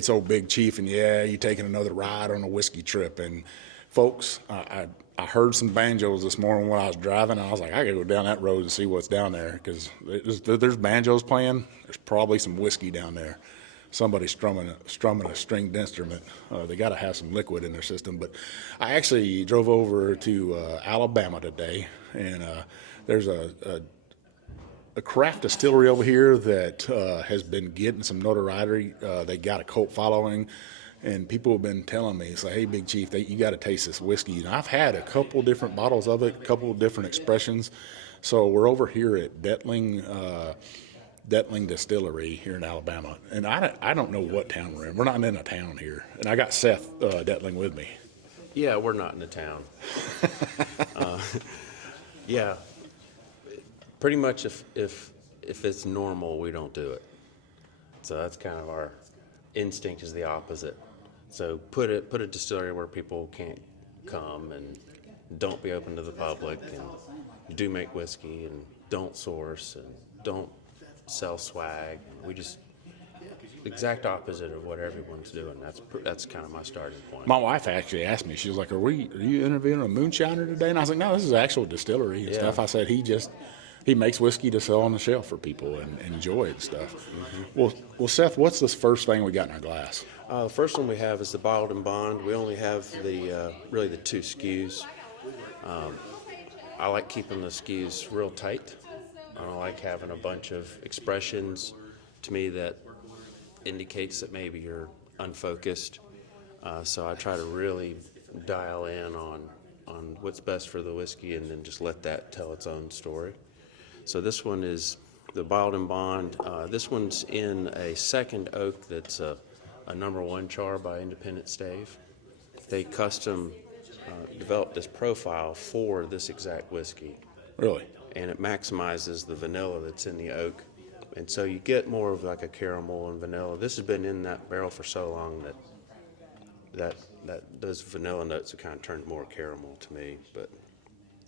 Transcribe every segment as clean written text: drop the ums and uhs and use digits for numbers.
it's old Big Chief, and yeah, you taking another ride on a whiskey trip. And folks, I heard some banjos this morning when I was driving, and I was like, I gotta go down that road and see what's down there, because there's banjos playing. There's probably some whiskey down there. Somebody strumming a stringed instrument. They got to have some liquid in their system. But I actually drove over to Alabama today, and there's a craft distillery over here that has been getting some notoriety. They got a cult following, and people have been telling me, it's like, hey, Big Chief, you got to taste this whiskey. And I've had a couple different bottles of it, a couple different expressions. So we're over here at Dettling Distillery here in Alabama, and I don't know what town we're in. We're not in a town here, and I got Seth Dettling with me. Yeah, we're not in a town. Yeah, pretty much if it's normal, we don't do it. So that's kind of our instinct is the opposite. So put a distillery where people can't come and don't be open to the public and do make whiskey and don't source and don't sell swag. We just exact opposite of what everyone's doing. That's kind of my starting point. My wife actually asked me, she was like, are you interviewing a moonshiner today? And I was like, no, this is actual distillery and stuff. I said, he makes whiskey to sell on the shelf for people and enjoy it and stuff. Mm-hmm. Well, Seth, what's this first thing we got in our glass? The first one we have is the Bottled and Bond. We only have really the two SKUs. I like keeping the SKUs real tight. I don't like having a bunch of expressions. To me, that indicates that maybe you're unfocused. So I try to really dial in on what's best for the whiskey and then just let that tell its own story. So this one is the Bottled and Bond. This one's in a second oak that's a number one char by Independent Stave. They custom developed this profile for this exact whiskey. Really? And it maximizes the vanilla that's in the oak. And so you get more of like a caramel and vanilla. This has been in that barrel for so long that those vanilla notes have kind of turned more caramel to me. But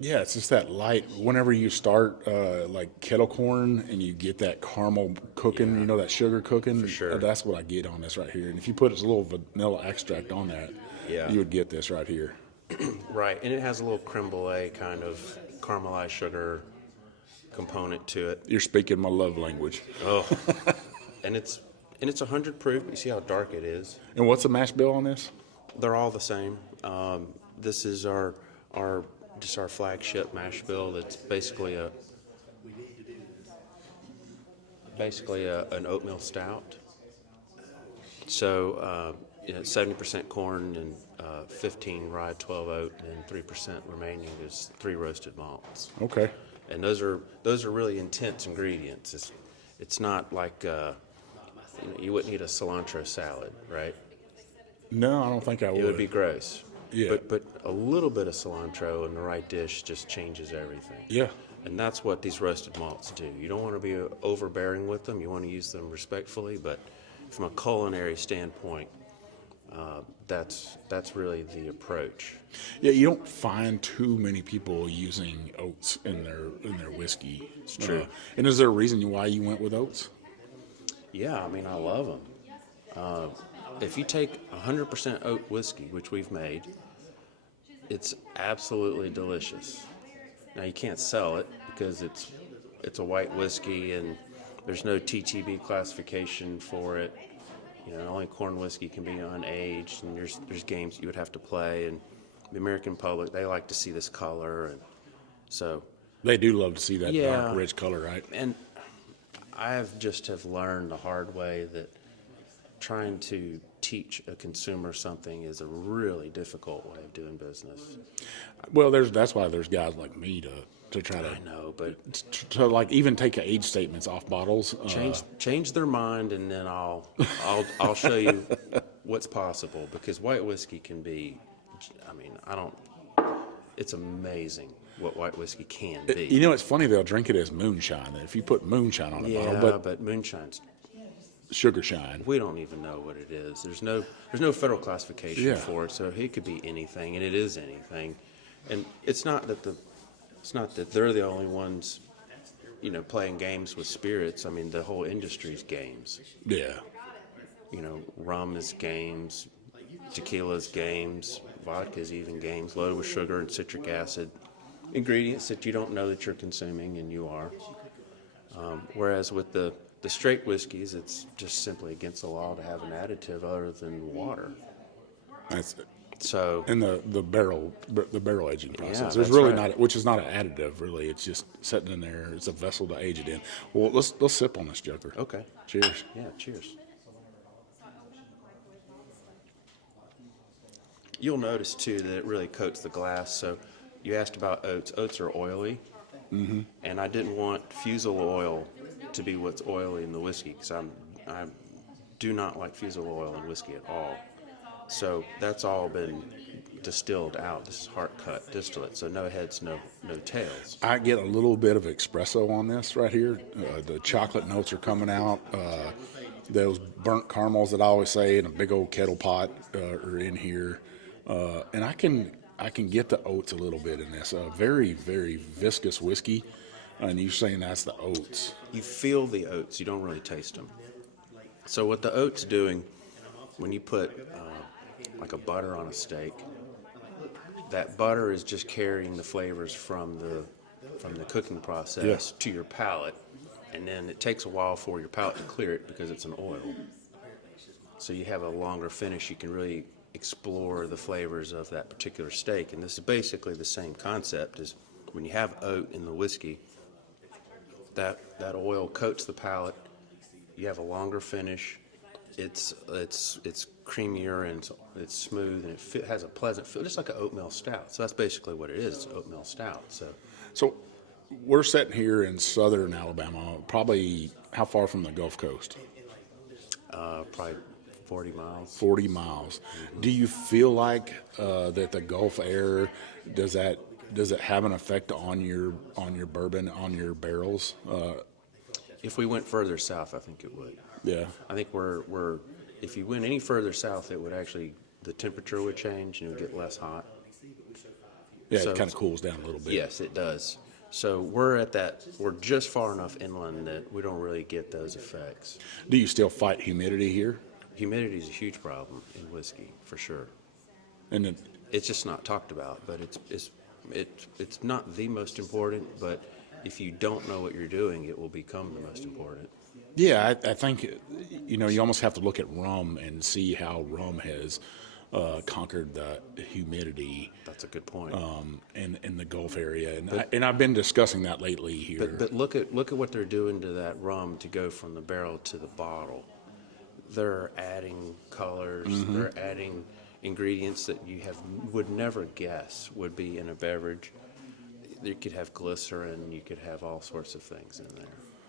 yeah, it's just that light. Whenever you start like kettle corn and you get that caramel cooking, you know, that sugar cooking. For sure. That's what I get on this right here. And if you put a little vanilla extract on that, you would get this right here. Right, and it has a little crème brûlée kind of caramelized sugar component to it. You're speaking my love language. Oh, and it's 100 proof. You see how dark it is. And what's the mash bill on this? They're all the same. This is our flagship mash bill. That's basically an oatmeal stout. So 70% corn and 15 rye, 12 oat, and 3% remaining is 3 roasted malts. Okay. And those are really intense ingredients. It's not like you wouldn't eat a cilantro salad, right? No, I don't think I would. It would be gross. Yeah. But a little bit of cilantro in the right dish just changes everything. Yeah. And that's what these roasted malts do. You don't want to be overbearing with them. You want to use them respectfully, but from a culinary standpoint, that's really the approach. Yeah, you don't find too many people using oats in their whiskey. It's true. And is there a reason why you went with oats? Yeah, I mean, I love them. If you take 100% oat whiskey, which we've made, it's absolutely delicious. Now, you can't sell it because it's a white whiskey and there's no TTB classification for it. You know, only corn whiskey can be unaged, and there's games you would have to play, and the American public, they like to see this color, and so they do love to see that dark, rich color, right? And I have learned the hard way that trying to teach a consumer something is a really difficult way of doing business. Well, that's why there's guys like me to try to. I know, but to like even take age statements off bottles. Change their mind, and then I'll show you what's possible. Because white whiskey can be, I mean, it's amazing what white whiskey can be. You know, it's funny, they'll drink it as moonshine. If you put moonshine on a bottle, but moonshine's sugar shine. We don't even know what it is. There's no federal classification for it, so it could be anything, and it is anything. And it's not that they're the only ones, playing games with spirits. I mean, the whole industry's games. Yeah. rum is games, tequila's games, vodka's even games, loaded with sugar and citric acid, ingredients that you don't know that you're consuming, and you are. Whereas with the straight whiskeys, it's just simply against the law to have an additive other than water. That's So, and the barrel aging process. Yeah, There's that's really right. not, which is not an additive, really. It's just sitting in there. It's a vessel to age it in. Well, let's sip on this joker. okay. Cheers. Yeah, cheers. You'll notice, too, that it really coats the glass. So you asked about oats. Oats are oily. And I didn't want fusel oil to be what's oily in the whiskey, because I do not like fusel oil in whiskey at all. So that's all been distilled out. This is heart cut distillate, so no heads, no tails. I get a little bit of espresso on this right here. The chocolate notes are coming out. Those burnt caramels that I always say in a big old kettle pot are in here, and I can get the oats a little bit in this. Very, very viscous whiskey, and you're saying that's the oats. You feel the oats, you don't really taste them. So what the oats doing, when you put like a butter on a steak, that butter is just carrying the flavors from the cooking process to your palate, and then it takes a while for your palate to clear it because it's an oil. So you have a longer finish. You can really explore the flavors of that particular steak, and this is basically the same concept as when you have oat in the whiskey. That oil coats the palate. You have a longer finish. It's creamier and it's smooth, and it has a pleasant feel, just like an oatmeal stout. So that's basically what it is. It's oatmeal stout. So we're sitting here in southern Alabama. Probably how far from the Gulf Coast? Probably 40 miles. 40 miles. Do you feel like that the Gulf air does it have an effect on your bourbon, on your barrels? If we went further south, I think it would. Yeah. I think we're if you went any further south, it would actually, the temperature would change and it would get less hot. Yeah, So- it kind of cools down a little bit. Yes, it does. So we're just far enough inland that we don't really get those effects. Do you still fight humidity here? Humidity is a huge problem in whiskey, for sure. And then, It's just not talked about, but it's not the most important, but if you don't know what you're doing, it will become the most important. yeah, I think you almost have to look at rum and see how rum has conquered the humidity That's a good point. in the Gulf area, and I've been discussing that lately here. But look at what they're doing to that rum to go from the barrel to the bottle. They're adding colors. They're adding ingredients that you would never guess would be in a beverage. You could have glycerin. You could have all sorts of things in there,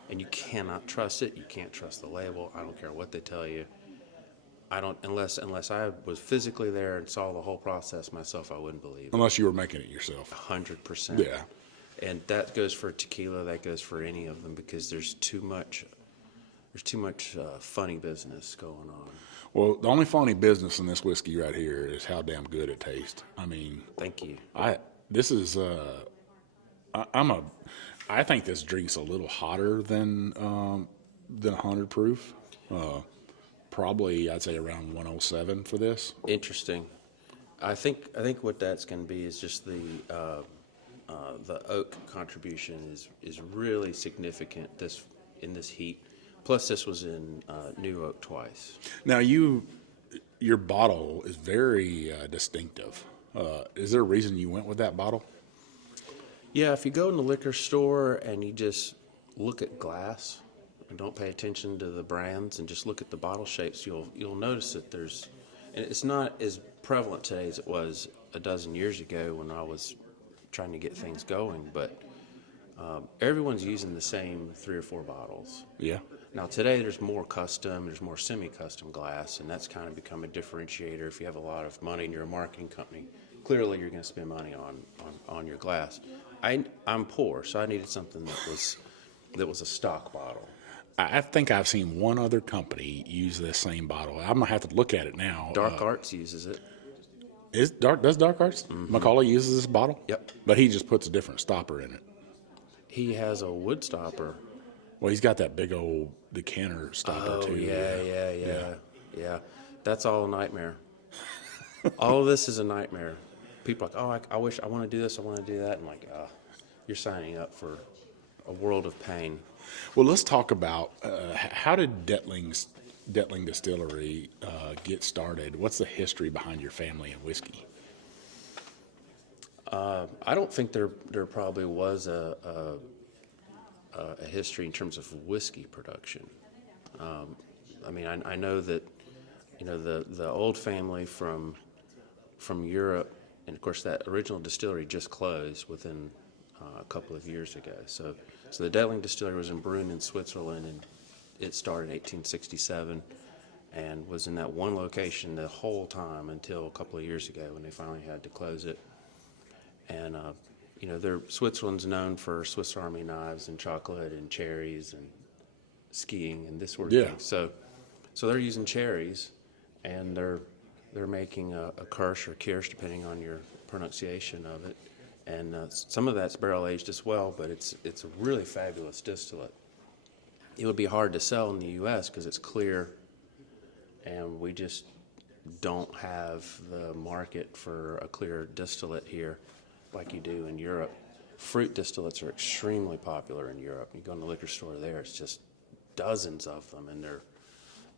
and you cannot trust it. You can't trust the label. I don't care what they tell you. I don't unless I was physically there and saw the whole process myself. I wouldn't believe it. Unless you were making it yourself. 100%. Yeah. And that goes for tequila. That goes for any of them, because there's too much funny business going on. Well, the only funny business in this whiskey right here is how damn good it tastes. I mean, Thank you. I think this drink's a little hotter than 100 proof. Probably I'd say around 107 for this. Interesting. I think what that's going to be is just the oak contribution is really significant in this heat. Plus, this was in new oak twice. Now your bottle is very distinctive. Is there a reason you went with that bottle? Yeah, if you go in the liquor store and you just look at glass and don't pay attention to the brands and just look at the bottle shapes, you'll notice that and it's not as prevalent today as it was a dozen years ago when I was trying to get things going, but everyone's using the same 3 or 4 bottles. Yeah. Now today there's more custom, there's more semi-custom glass, and that's kind of become a differentiator. If you have a lot of money and you're a marketing company, clearly you're going to spend money on your glass. I'm poor, so I needed something that was a stock bottle. I think I've seen one other company use this same bottle. I'm gonna have to look at it now. Dark Arts uses it. Does Dark Arts? Macaulay uses this bottle? Yep. But he just puts a different stopper in it. He has a wood stopper. Well, he's got that big old decanter stopper too. Yeah. Yeah, that's all a nightmare. All of this is a nightmare. People are like, oh, I wish I want to do this, I want to do that. And like, you're signing up for a world of pain. Well, let's talk about how did Dettling Distillery get started? What's the history behind your family and whiskey? I don't think there probably was a history in terms of whiskey production. I mean, I know that the old family from Europe, and of course that original distillery just closed within a couple of years ago. So the Dettling Distillery was in Brünn in Switzerland, and it started in 1867 and was in that one location the whole time until a couple of years ago when they finally had to close it. And Switzerland's known for Swiss Army knives and chocolate and cherries and skiing and this sort of thing. So they're using cherries, and they're making a Kirsch or Kirsch, depending on your pronunciation of it. And some of that's barrel aged as well, but it's a really fabulous distillate. It would be hard to sell in the U.S. because it's clear, and we just don't have the market for a clear distillate here like you do in Europe. Fruit distillates are extremely popular in Europe. You go in the liquor store there, it's just dozens of them, and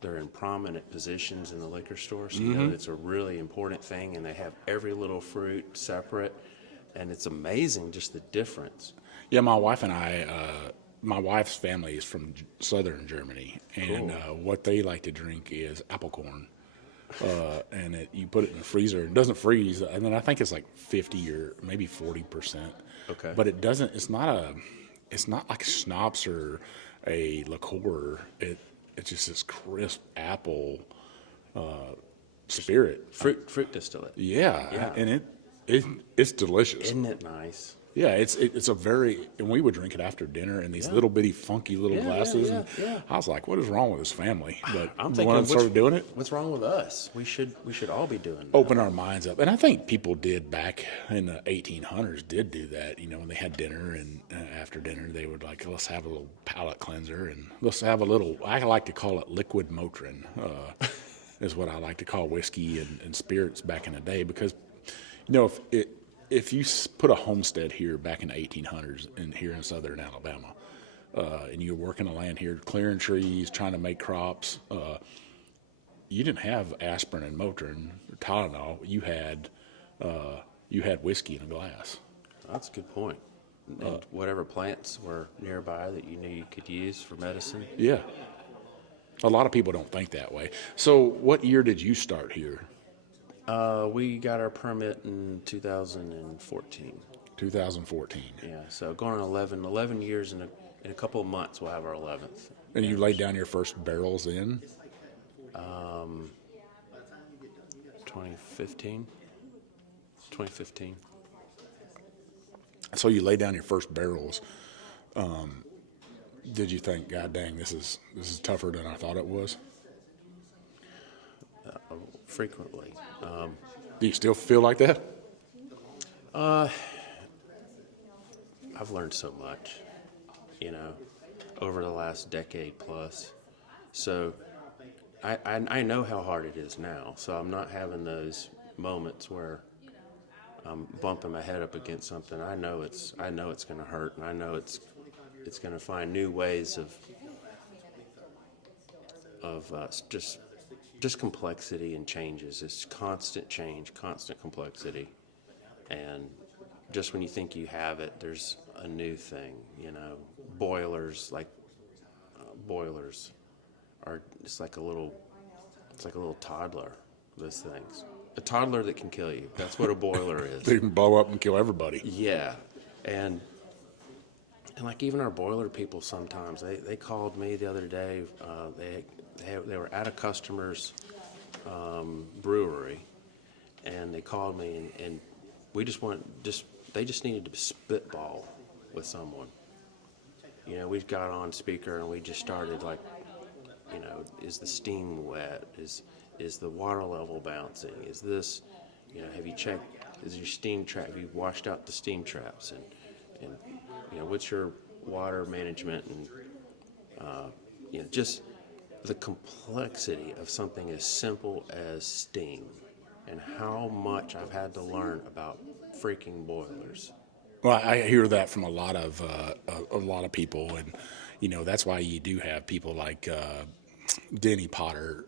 they're in prominent positions in the liquor store, so you know it's a really important thing, and they have every little fruit separate, and it's amazing just the difference. Yeah, my wife and I, my wife's family is from southern Germany, and what they like to drink is apple corn. And you put it in the freezer, it doesn't freeze, and then I think it's like 50 or maybe 40%. Okay. But it doesn't, it's not like schnapps or a liqueur. It's just this crisp apple spirit. Fruit distillate. Yeah. And it's delicious. Isn't it nice? Yeah, it's a very, and we would drink it after dinner in these little bitty funky little glasses. And I was like, what is wrong with this family? But I'm the thinking, one that started doing it, what's wrong with us? We should all be doing that. open our minds up. And I think people did back in the 1800s did do that. When they had dinner, and after dinner they would like, let's have a little palate cleanser, and let's have a little, I like to call it liquid Motrin, is what I like to call whiskey and spirits back in the day, because if you put a homestead here back in the 1800s and here in southern Alabama, and you're working the land here, clearing trees, trying to make crops, you didn't have aspirin and Motrin or Tylenol. You had whiskey in a glass. That's a good point. And whatever plants were nearby that you knew you could use for medicine. Yeah. A lot of people don't think that way. So what year did you start here? We got our permit in 2014. 2014. Yeah, so going on 11 years in a couple of months we'll have our 11th. And you laid down your first barrels in? 2015. So you laid down your first barrels. Did you think, God dang, this is tougher than I thought it was? Frequently. Do you still feel like that? I've learned so much, over the last decade plus. So I know how hard it is now. So I'm not having those moments where I'm bumping my head up against something. I know it's going to hurt, and I know it's going to find new ways of just complexity and changes. It's constant change, constant complexity, and just when you think you have it, there's a new thing. Boilers are it's like a little toddler. Those things, a toddler that can kill you. That's what a boiler is. They can blow up and kill everybody. Yeah, and like even our boiler people sometimes they called me the other day. They were at a customer's brewery, and they called me, and we they just needed to spitball with someone. We got on speaker and we just started like, is the steam wet? Is the water level bouncing? Is this, have you checked? Is your steam trap? Have you washed out the steam traps? And what's your water management? And just the complexity of something as simple as steam and how much I've had to learn about freaking boilers. Well, I hear that from a lot of people, and that's why you do have people like Denny Potter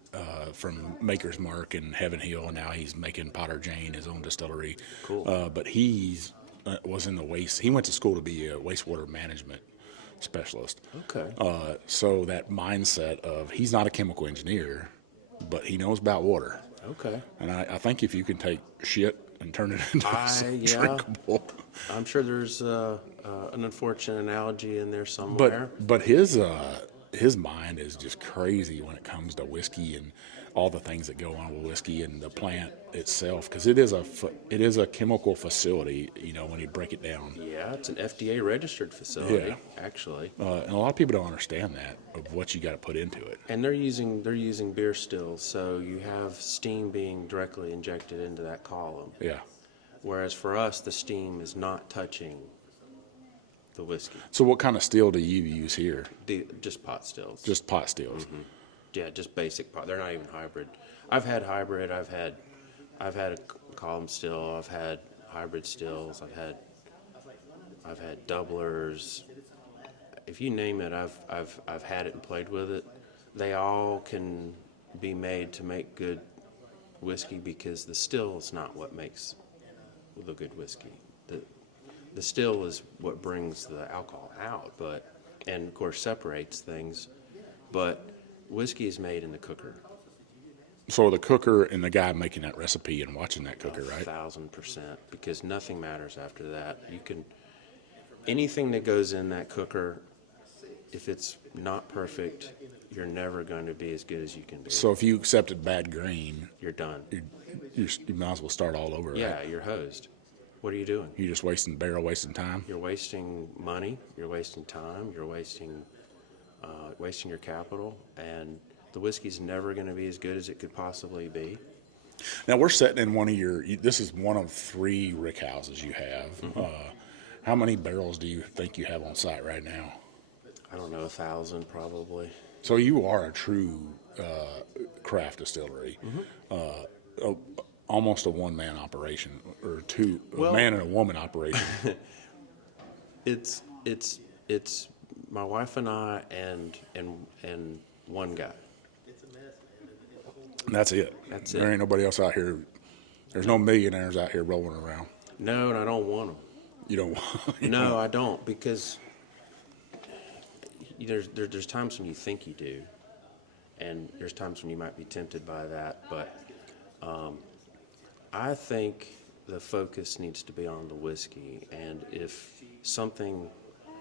from Maker's Mark and Heaven Hill, and now he's making Potter Jane, his own distillery. Cool. But he's was in the waste. He went to school to be a wastewater management specialist. Okay. So that mindset of he's not a chemical engineer, but he knows about water. Okay. And I think if you can take shit and turn it into something drinkable. I'm sure there's an unfortunate analogy in there somewhere. But his mind is just crazy when it comes to whiskey and all the things that go on with whiskey and the plant itself, because it is a chemical facility. When you break it down. Yeah, it's an FDA registered facility, actually. And a lot of people don't understand that of what you got to put into it. And they're using beer stills, so you have steam being directly injected into that column. Yeah. Whereas for us, the steam is not touching the whiskey. So what kind of still do you use here? Just pot stills. Just pot stills. Mm-hmm. Yeah, just basic pot. They're not even hybrid. I've had hybrid. I've had a column still. I've had hybrid stills. I've had doublers. If you name it, I've had it and played with it. They all can be made to make good whiskey, because the still is not what makes the good whiskey. The still is what brings the alcohol out, and of course separates things. But whiskey is made in the cooker. So the cooker and the guy making that recipe and watching that cooker, right? 1,000%, because nothing matters after that. Anything that goes in that cooker, if it's not perfect, you're never going to be as good as you can be. So if you accepted bad grain, You're done. you might as well start all over, right? Yeah, you're hosed. What are you doing? You're just wasting time. You're wasting money. You're wasting time. You're wasting your capital, and the whiskey's never going to be as good as it could possibly be. Now we're sitting in this is one of 3 rick houses you have. Mm-hmm. How many barrels do you think you have on site right now? I don't know, 1,000 probably. So you are a true craft distillery. Mm-hmm. Almost a one-man operation, or a man and a woman operation. It's my wife and I and one guy. And that's it. There ain't nobody else out here. There's no millionaires out here rolling around. No, and I don't want them. You don't. No, I don't, because there's times when you think you do, and there's times when you might be tempted by that. But I think the focus needs to be on the whiskey, and if something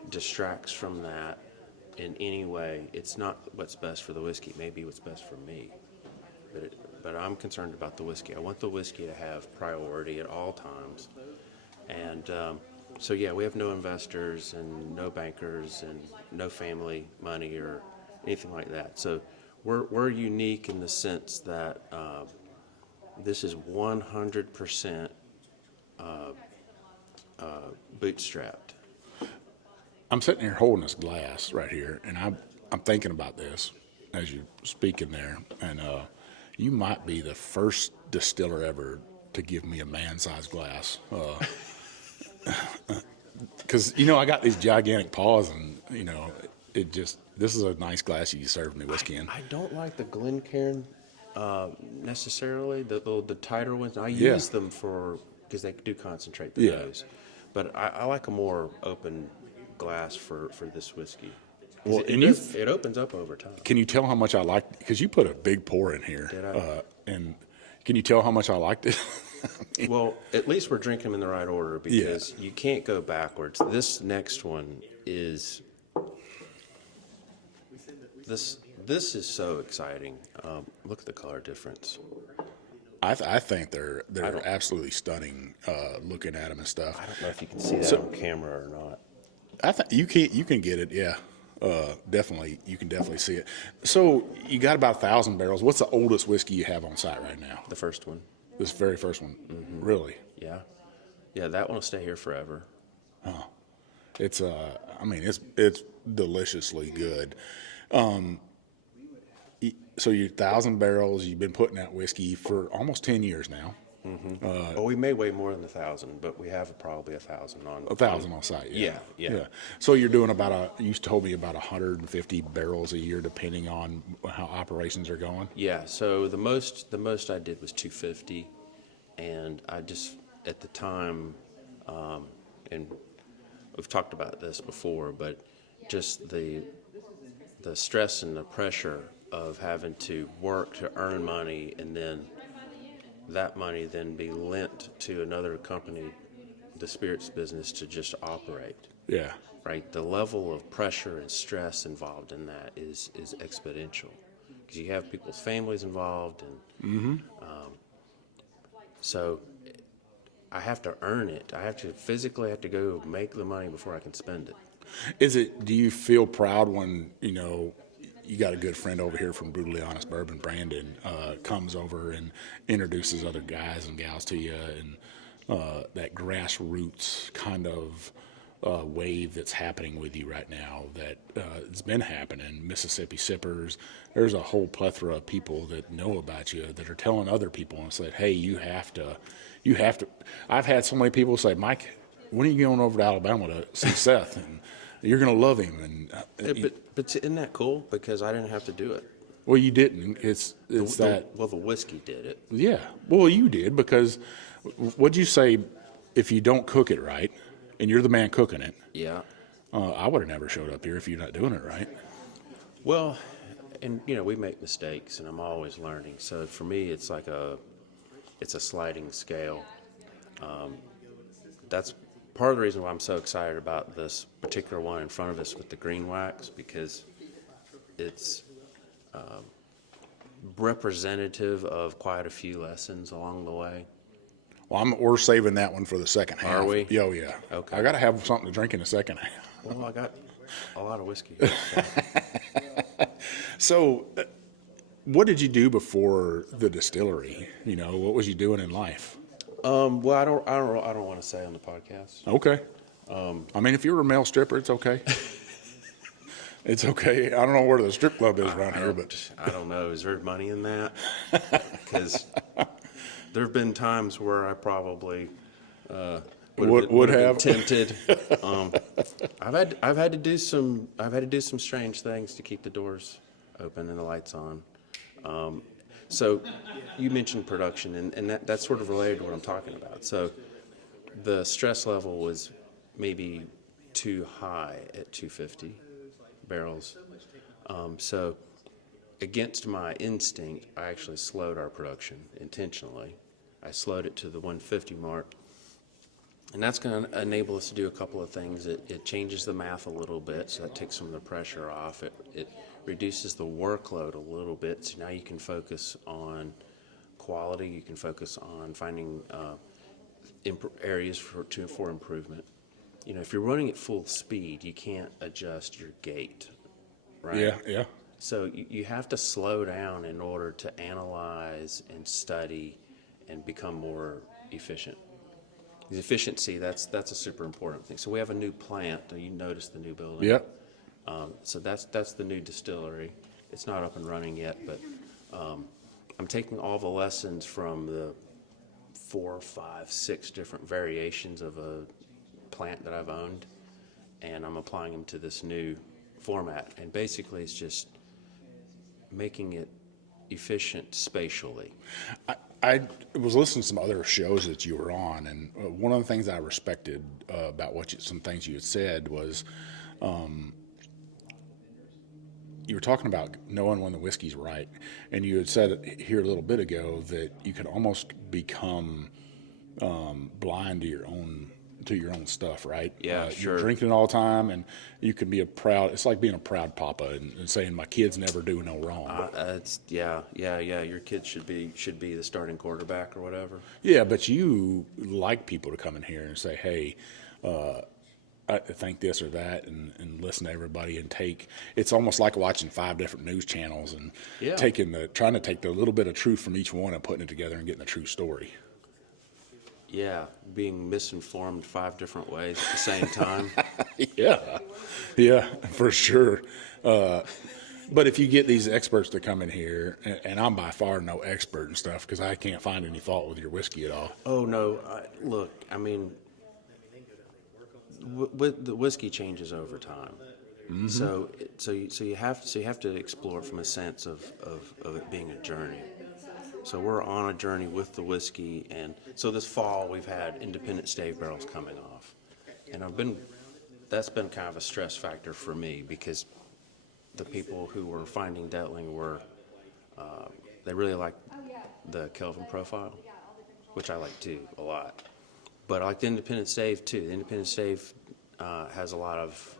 distracts from that in any way, it's not what's best for the whiskey. Maybe what's best for me, but I'm concerned about the whiskey. I want the whiskey to have priority at all times, and so yeah, we have no investors and no bankers and no family money or anything like that. So we're unique in the sense that this is 100% bootstrapped. I'm sitting here holding this glass right here, and I'm thinking about this as you're speaking there, and you might be the first distiller ever to give me a man-sized glass. Because I got these gigantic paws, and this is a nice glass you serve me whiskey in. I don't like the Glencairn necessarily, the tighter ones. I use them because they do concentrate the nose, but I like a more open glass for this whiskey. Well, it opens up over time. Can you tell how much I like? Because you put a big pour in here. Did I? And can you tell how much I liked it? Well, at least we're drinking them in the right order, because you can't go backwards. This next one is this is so exciting. Look at the color difference. I think they're absolutely stunning. Looking at them and stuff. I don't know if you can see that on camera or not. I think you can get it. Yeah, definitely. You can definitely see it. So you got about 1,000 barrels. What's the oldest whiskey you have on site right now? The first one. This very first one. Mm-hmm. Really? Yeah. That one will stay here forever. Huh. It's it's deliciously good. so you 1,000 barrels. You've been putting out whiskey for almost 10 years now. Well, we may weigh more than 1,000, but we have probably 1,000 on. 1,000 on site. Yeah. Yeah. So you're doing you told me about 150 barrels a year, depending on how operations are going. Yeah. So the most I did was 250, and I just at the time, and we've talked about this before, but just the stress and the pressure of having to work to earn money, and then that money then be lent to another company, the spirits business, to just operate. Yeah. Right. The level of pressure and stress involved in that is exponential, because you have people's families involved, and so I have to earn it. I have to physically go make the money before I can spend it. Do you feel proud when, you got a good friend over here from Brutally Honest Bourbon, Brandon, comes over and introduces other guys and gals to you, and that grassroots kind of wave that's happening with you right now that it's been happening. Mississippi Sippers, there's a whole plethora of people that know about you that are telling other people and said, hey, you have to. I've had so many people say, Mike, when are you going over to Alabama to see Seth? And you're going to love him. And but isn't that cool? Because I didn't have to do it. well, you didn't. It's that. Well, the whiskey did it. Yeah. Well, you did, because what'd you say? If you don't cook it right, and you're the man cooking it, Yeah. I would have never showed up here if you're not doing it right. Well, and we make mistakes, and I'm always learning. So for me, it's like it's a sliding scale. That's part of the reason why I'm so excited about this particular one in front of us with the green wax, because it's representative of quite a few lessons along the way. Well, we're saving that one for the second half. Are we? Oh, yeah. Okay. I got to have something to drink in the second half. Well, I got a lot of whiskey. So, what did you do before the distillery? What was you doing in life? Well, I don't want to say on the podcast. Okay. I mean, if you're a male stripper, it's okay. It's okay. I don't know where the strip club is around here, but I don't know. Is there money in that? Because there have been times where I probably would have been tempted. I've had to do some strange things to keep the doors open and the lights on. So you mentioned production, and that's sort of related to what I'm talking about. So the stress level was maybe too high at 250 barrels. So against my instinct, I actually slowed our production intentionally. I slowed it to the 150 mark. And that's going to enable us to do a couple of things. It changes the math a little bit, so that takes some of the pressure off. It reduces the workload a little bit, so now you can focus on quality. You can focus on finding areas for improvement. If you're running at full speed, you can't adjust your gate, right? yeah. So you have to slow down in order to analyze and study and become more efficient. The efficiency, that's a super important thing. So we have a new plant. You noticed the new building. Yep. So that's the new distillery. It's not up and running yet, but I'm taking all the lessons from the 4, 5, 6 different variations of a plant that I've owned, and I'm applying them to this new format. And basically, it's just making it efficient spatially. I was listening to some other shows that you were on, and one of the things I respected about some things you had said was you were talking about knowing when the whiskey's right, and you had said here a little bit ago that you could almost become blind to your own stuff, right? Yeah, sure. You're drinking it all the time, and you can be it's like being a proud papa and saying my kids never do no wrong. Yeah. Your kid should be the starting quarterback or whatever. Yeah, but you like people to come in here and say, hey, I think this or that, and listen to everybody and it's almost like watching 5 different news channels and trying to take the little bit of truth from each one and putting it together and getting the true story. Yeah, being misinformed 5 different ways at the same time. Yeah, for sure. But if you get these experts to come in here, and I'm by far no expert and stuff because I can't find any fault with your whiskey at all. Oh no! Look, I mean, the whiskey changes over time. So you have to explore it from a sense of it being a journey. So we're on a journey with the whiskey, and so this fall we've had independent stave barrels coming off, and that's been kind of a stress factor for me because the people who were finding Dettling were they really liked the Kelvin profile, which I like too a lot. But I like the independent stave too. The independent stave has a lot of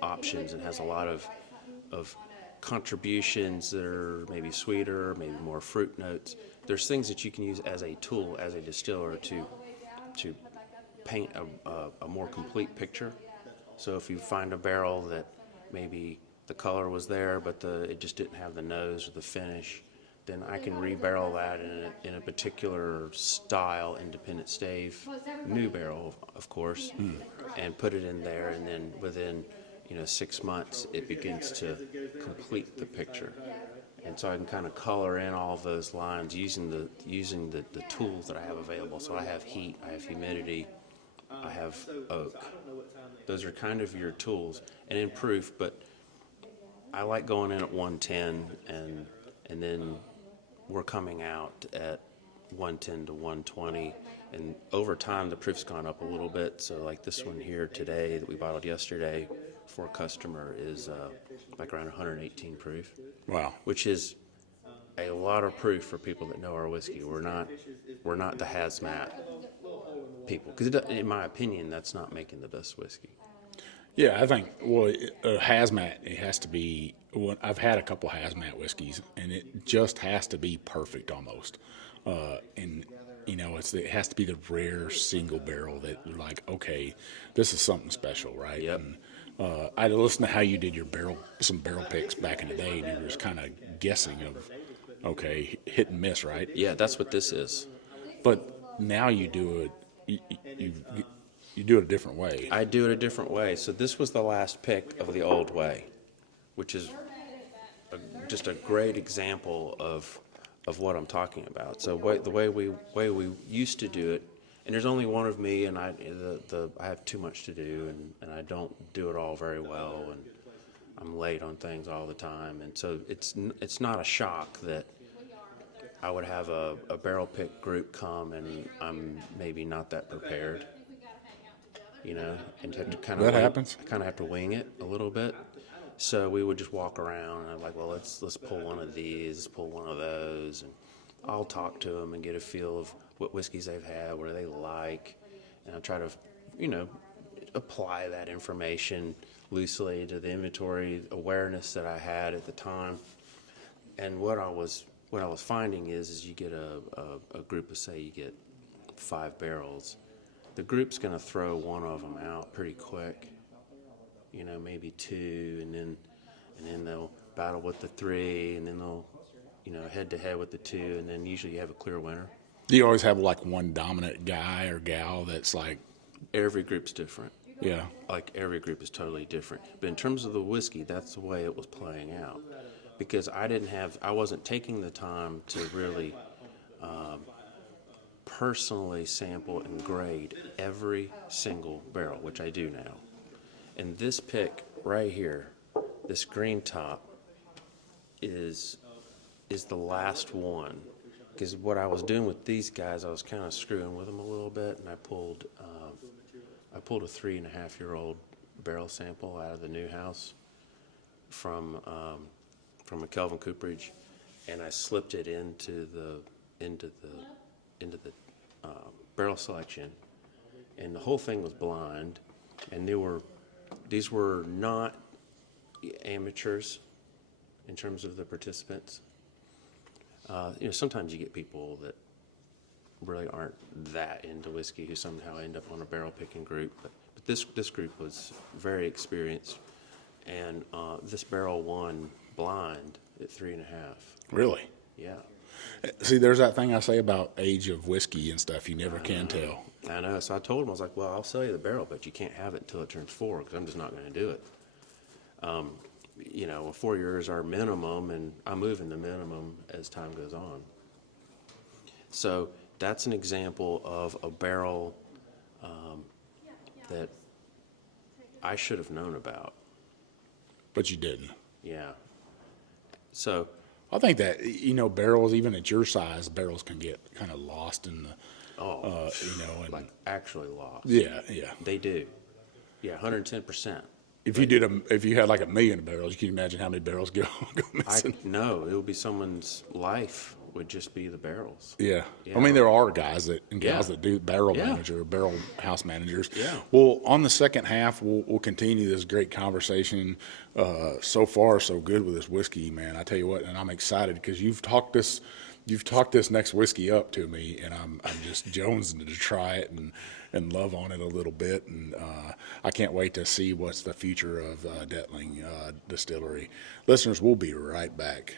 options and has a lot of contributions that are maybe sweeter, maybe more fruit notes. There's things that you can use as a tool, as a distiller, to paint a more complete picture. So if you find a barrel that maybe the color was there, but it just didn't have the nose or the finish, then I can rebarrel that in a particular style, independent stave, new barrel, of course, and put it in there, and then within 6 months it begins to complete the picture. And so I can kind of color in all of those lines using the tools that I have available. So I have heat, I have humidity, I have oak. Those are kind of your tools, and in proof. But I like going in at 110, and then we're coming out at 110 to 120, and over time the proof's gone up a little bit. So like this one here today that we bottled yesterday for a customer is like around 118 proof. Wow. Which is a lot of proof for people that know our whiskey. We're not the hazmat people, because in my opinion that's not making the best whiskey. Yeah, I think, hazmat, it has to be, I've had a couple hazmat whiskeys, and it just has to be perfect almost. And, it has to be the rare single barrel that you're like, okay, this is something special, right? Yep. And I listened to how you did some barrel picks back in the day, and you were just kind of guessing of, okay, hit and miss, right? Yeah, that's what this is. But now you do it, you do it a different way. I do it a different way. So this was the last pick of the old way, which is just a great example of what I'm talking about. So the way we used to do it, and there's only one of me, and I have too much to do, and I don't do it all very well, and I'm late on things all the time, and so it's not a shock that I would have a barrel pick group come and I'm maybe not that prepared. And have to kind of That happens. I kind of have to wing it a little bit. So we would just walk around, and I'm like, well, let's pull one of these, let's pull one of those, and I'll talk to them and get a feel of what whiskeys they've had, what do they like, and I try to, apply that information loosely to the inventory awareness that I had at the time. And what I was finding is you get a group of, say, you get 5 barrels. The group's going to throw one of them out pretty quick, maybe 2, and then they'll battle with the 3, and then they'll, head to head with the 2, and then usually you have a clear winner. Do you always have like one dominant guy or gal that's like? Every group's different. Yeah. Like every group is totally different. But in terms of the whiskey, that's the way it was playing out, because I wasn't taking the time to really personally sample and grade every single barrel, which I do now. And this pick right here, this green top, is the last one, because what I was doing with these guys, I was kind of screwing with them a little bit, and I pulled a 3.5-year-old barrel sample out of the new house from a Kelvin cooperage, and I slipped it into the barrel selection, and the whole thing was blind, and these were not amateurs in terms of the participants. Sometimes you get people that really aren't that into whiskey who somehow end up on a barrel picking group, but this group was very experienced, and this barrel won blind at 3.5. Really? Yeah. See, there's that thing I say about age of whiskey and stuff. You never can tell. I know. So I told him, I was like, well, I'll sell you the barrel, but you can't have it until it turns 4, because I'm just not going to do it. a 4 year is our minimum, and I'm moving the minimum as time goes on. So that's an example of a barrel that I should have known about. But you didn't. Yeah. So I think that, barrels, even at your size, barrels can get kind of lost in the, and like actually lost. yeah. They do. Yeah, 110%. If you had like 1 million barrels, you can imagine how many barrels go missing. No, it would be someone's life would just be the barrels. Yeah. Yeah. I mean, there are guys and gals Yeah. that do barrel Yeah. manager, barrel house managers. Yeah. Well, on the second half, we'll continue this great conversation. So far, so good with this whiskey, man. I tell you what, and I'm excited because you've talked this next whiskey up to me, and I'm just jonesing to try it and love on it a little bit. And I can't wait to see what's the future of Dettling Distillery. Listeners, we'll be right back.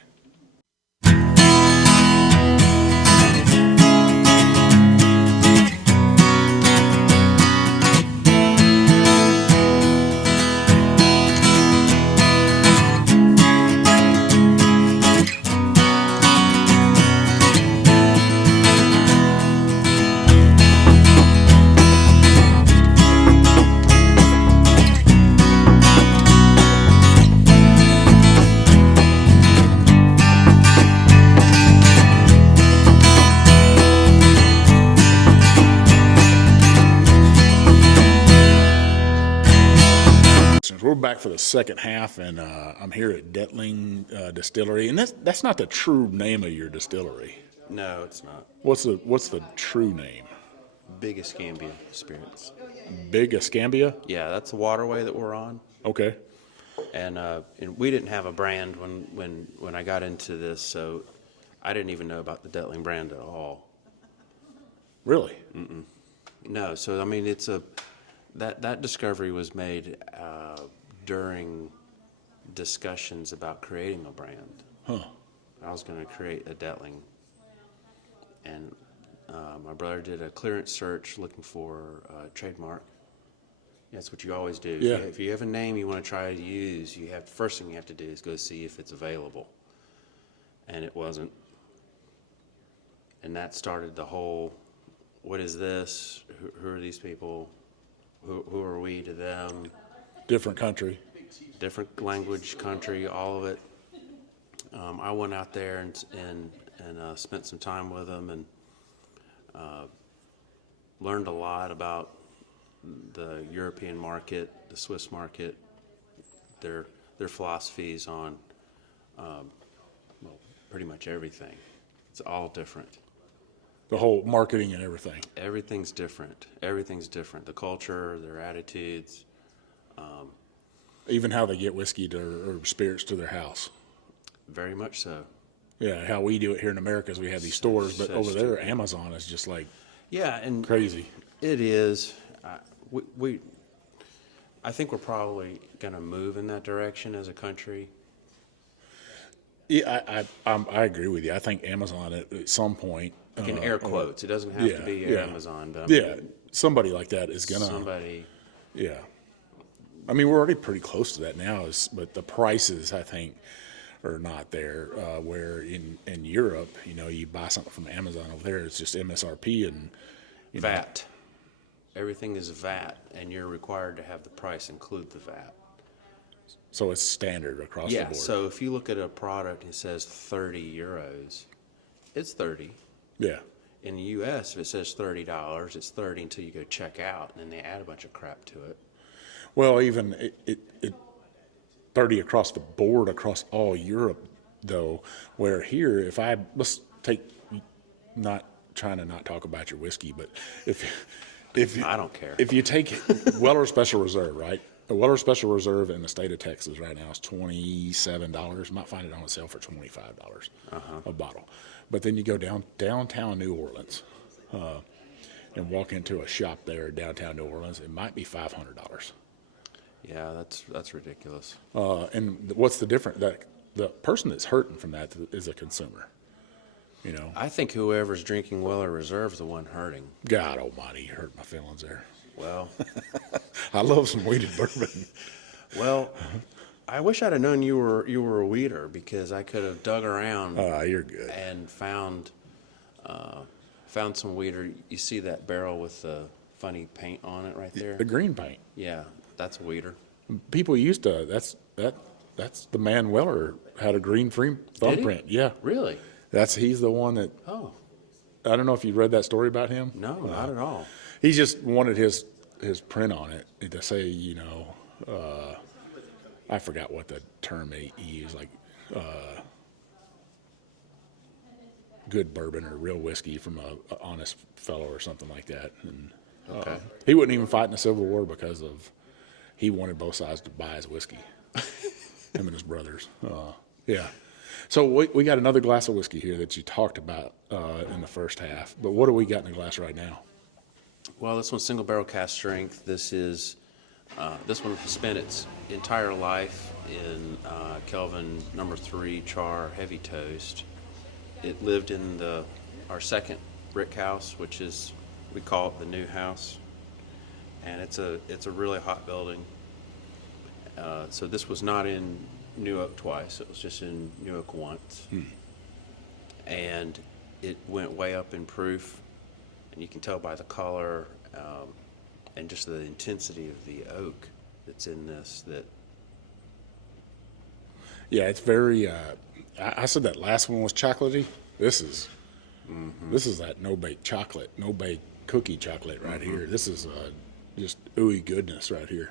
We're back for the second half, and I'm here at Dettling Distillery, and that's not the true name of your distillery. No, it's not. What's the true name? Big Escambia Spirits. Big Escambia? Yeah, that's the waterway that we're on. Okay. And we didn't have a brand when I got into this, so I didn't even know about the Dettling brand at all. Really? No, so I mean that discovery was made during discussions about creating a brand. Huh. I was going to create a Dettling, and my brother did a clearance search looking for a trademark. That's what you always do. Yeah. If you have a name you want to try to use, first thing you have to do is go see if it's available. And it wasn't. And that started the whole, what is this? Who are these people? Who are we to them? Different country. Different language, country, all of it. I went out there and spent some time with them and learned a lot about the European market, the Swiss market, their philosophies on pretty much everything. It's all different. The whole marketing and everything. Everything's different. Everything's different. The culture, their attitudes. Even how they get whiskey or spirits to their house. Very much so. Yeah, how we do it here in America is we have these stores, but over there, Amazon is just like and crazy. It is. I think we're probably going to move in that direction as a country. Yeah, I agree with you. I think Amazon at some point. In air quotes, it doesn't have to be Amazon. But somebody like that is gonna. Somebody. Yeah, I mean we're already pretty close to that now, but the prices I think are not there. Where in Europe, you buy something from Amazon over there, it's just MSRP and VAT. Everything is VAT, and you're required to have the price include the VAT. So it's standard across the board. Yeah, so if you look at a product and it says 30 euros, it's 30. Yeah. In the U.S., if it says $30, it's 30 until you go check out, and then they add a bunch of crap to it. Well, even it 30 across the board across all Europe, though, where here, let's take, not trying to not talk about your whiskey, but if I don't care. If you take Weller Special Reserve, right? A Weller Special Reserve in the state of Texas right now is $27. You might find it on sale for $25 a bottle. But then you go downtown New Orleans and walk into a shop there downtown New Orleans, it might be $500. Yeah, that's ridiculous. And what's the difference? That the person that's hurting from that is a consumer. I think whoever's drinking Weller Reserve is the one hurting. God almighty, you hurt my feelings there. Well, I love some wheated bourbon. Well, I wish I'd have known you were a weeder, because I could have dug around You're good. and found some weeder. You see that barrel with the funny paint on it right there? The green paint. Yeah, that's a weeder. People used to. That's the man Weller had a green thumbprint. Yeah, Really? he's the one that. Oh, I don't know if you read that story about him. no, not at all. He just wanted his print on it to say, I forgot what the term he used, like good bourbon or real whiskey from a honest fellow or something like that. And Okay. he wouldn't even fight in the Civil War because he wanted both sides to buy his whiskey. Him and his brothers. Yeah. So we got another glass of whiskey here that you talked about in the first half. But what do we got in the glass right now? Well, this one's Single Barrel Cask Strength. This one has spent its entire life in Kelvin number 3 char heavy toast. It lived in our second brick house, which is, we call it the new house, and it's a really hot building. So this was not in New Oak twice; it was just in New Oak once, and it went way up in proof, and you can tell by the color and just the intensity of the oak that's in this. That Yeah, it's very. I said that last one was chocolatey. This is that no bake chocolate, no bake cookie chocolate right here. This is just ooey goodness right here.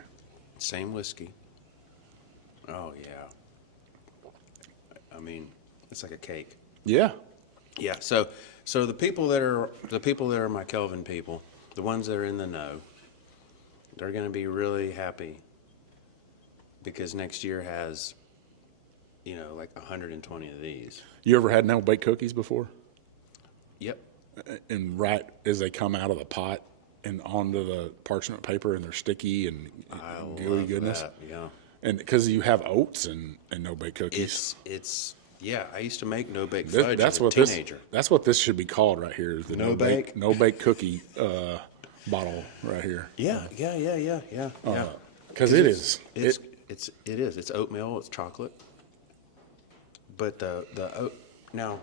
same whiskey. Oh yeah. I mean, it's like a cake. Yeah. Yeah. So the people that are my Kelvin people, the ones that are in the know, they're going to be really happy, because next year has, like 120 of these. You ever had no bake cookies before? Yep. And right as they come out of the pot and onto the parchment paper, and they're sticky and I gooey love goodness. that. Yeah. And because you have oats and no bake cookies. It's yeah. I used to make no bake This- fudge that's as a what teenager. that's what this should be called right here. Is the No bake? no bake cookie bottle right here. Yeah. Because it is. It is. It's oatmeal. It's chocolate. But the oat, now,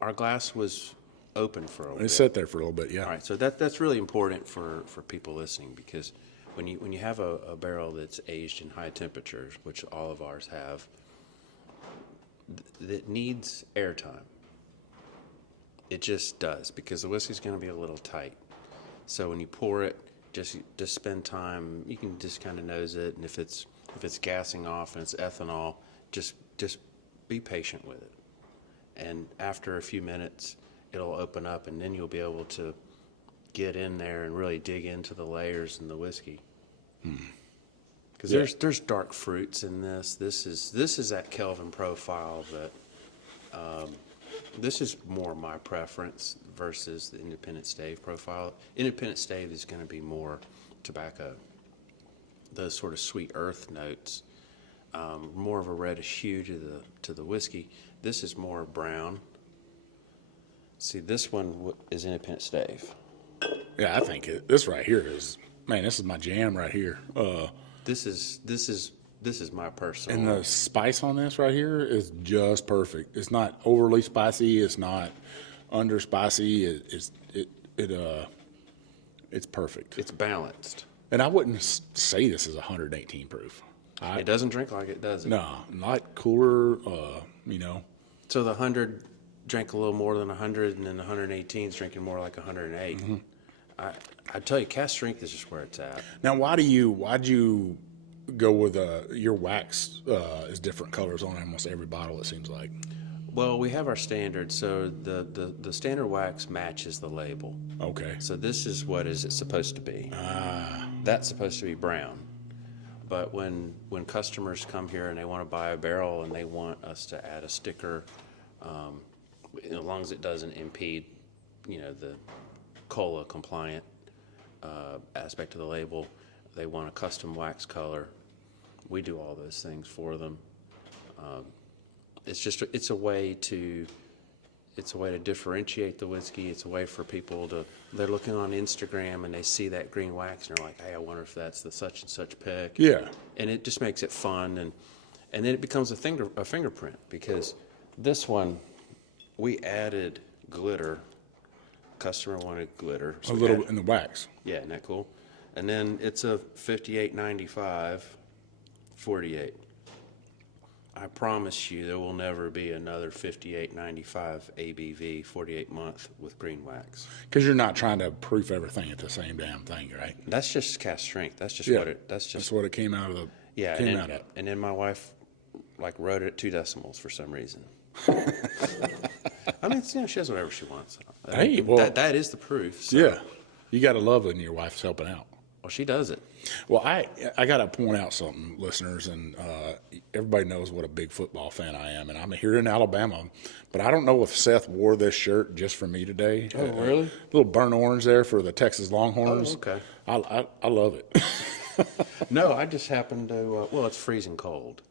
our glass was open for a little It bit. sat there for a little bit. Yeah. All right, so that's really important for people listening, because when you have a barrel that's aged in high temperatures, which all of ours have, that needs airtime. It just does, because the whiskey's going to be a little tight. So when you pour it, just spend time. You can just kind of nose it, and if it's gassing off and it's ethanol, just be patient with it. And after a few minutes, it'll open up, and then you'll be able to get in there and really dig into the layers in the whiskey. Because there's dark fruits in this. This is that Kelvin profile that this is more my preference versus the Independent Stave profile. Independent Stave is going to be more tobacco, those sort of sweet earth notes, more of a reddish hue to the whiskey. This is more brown. See, this one is Independent Stave. Yeah, I think this right here is, man, this is my jam right here. This is my personal. And the spice on this right here is just perfect. It's not overly spicy. It's not under spicy. It's perfect. It's balanced. And I wouldn't say this is 118 proof. It doesn't drink like it, does it? No, not cooler. So the 100 drank a little more than 100, and then the 118 is drinking more like 108. I tell you, cask strength is just where it's at. Now, why'd you go with your wax is different colors on almost every bottle? It seems like. Well, we have our standard, so the standard wax matches the label. Okay. So this is what is it supposed to be. That's supposed to be brown. But when customers come here and they want to buy a barrel and they want us to add a sticker, as long as it doesn't impede, the COLA compliant aspect of the label, they want a custom wax color. We do all those things for them. It's a way to It's a way to differentiate the whiskey. It's a way for people to, they're looking on Instagram and they see that green wax and they're like, hey, I wonder if that's the such and such pick. Yeah. And it just makes it fun. And then it becomes a fingerprint, because this one, we added glitter. Customer wanted glitter. A little in the wax. Yeah, isn't that cool? And then it's a 58.95, 48. I promise you there will never be another 58.95 ABV 48 month with green wax. Because you're not trying to proof everything at the same damn thing, right? That's just cask strength. That's just Yeah. what it. That's what it came out of the. yeah. Came And out then, of. and then my wife like wrote it at 2 decimals for some reason. I mean, she does whatever she wants. Hey, well, that is the proof. So. Yeah, you got to love when your wife's helping out. Well, she does it. Well, I got to point out something, listeners, and everybody knows what a big football fan I am, and I'm here in Alabama, but I don't know if Seth wore this shirt just for me today. Oh, really? Little burnt orange there for the Texas Longhorns. Oh, okay. I love it. No, I just happened to, well, it's freezing cold.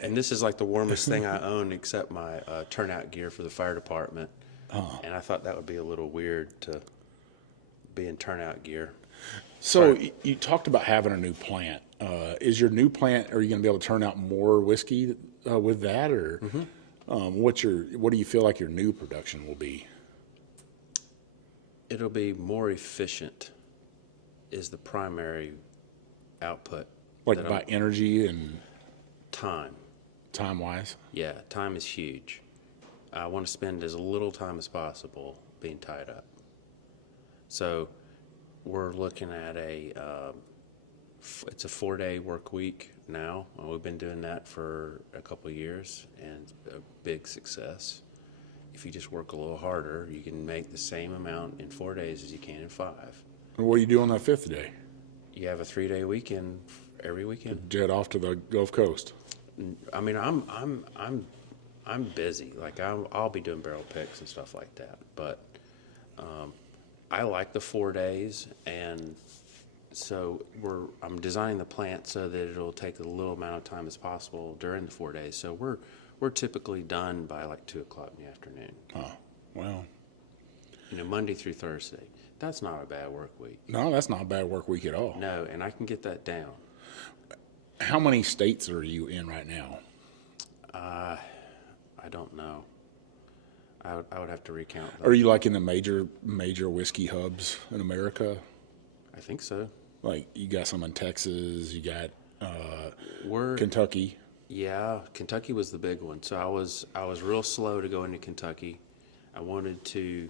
And this is like the warmest thing I own except my turnout gear for the fire department. And I thought that would be a little weird to be in turnout gear. So you talked about having a new plant. Is your new plant, are you going to be able to turn out more whiskey with that? Or what do you feel like your new production will be? It'll be more efficient is the primary output. Like by energy and time. Time-wise? Yeah, time is huge. I want to spend as little time as possible being tied up. So we're looking at it's a 4-day work week now. We've been doing that for a couple of years, and it's a big success. If you just work a little harder, you can make the same amount in 4 days as you can in 5. And what do you do on that 5th day? You have a 3-day weekend every weekend. Jet off to the Gulf Coast. I mean, I'm busy. Like I'll be doing barrel picks and stuff like that. But I like the 4 days, and so I'm designing the plant so that it'll take a little amount of time as possible during the 4 days. So we're typically done by like 2 o'clock in the afternoon. Oh, well. Monday through Thursday. That's not a bad work week. No, that's not a bad work week at all. No, and I can get that down. How many states are you in right now? I don't know. I would have to recount them. Are you like in the major whiskey hubs in America? I think so. Like you got some in Texas, you got We're Kentucky. Yeah, Kentucky was the big one. So I was real slow to go into Kentucky. I wanted to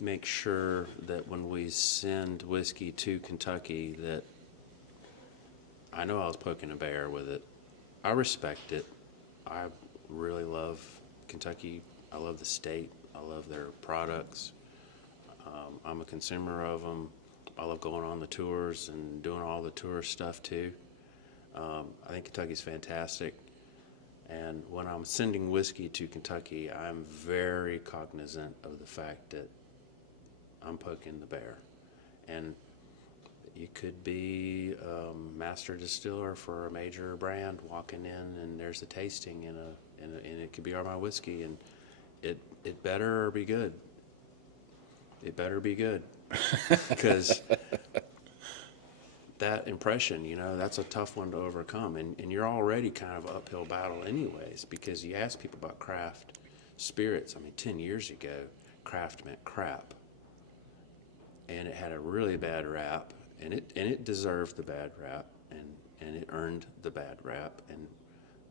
make sure that when we send whiskey to Kentucky that I know I was poking a bear with it. I respect it. I really love Kentucky. I love the state. I love their products. I'm a consumer of them. I love going on the tours and doing all the tourist stuff too. I think Kentucky's fantastic. And when I'm sending whiskey to Kentucky, I'm very cognizant of the fact that I'm poking the bear. And you could be a master distiller for a major brand walking in, and there's a tasting and it could be my whiskey, and it better be good. It better be good, because that impression, that's a tough one to overcome, and you're already kind of uphill battle anyways, because you ask people about craft spirits. I mean, 10 years ago, craft meant crap, and it had a really bad rap. And it deserved the bad rap, and it earned the bad rap, and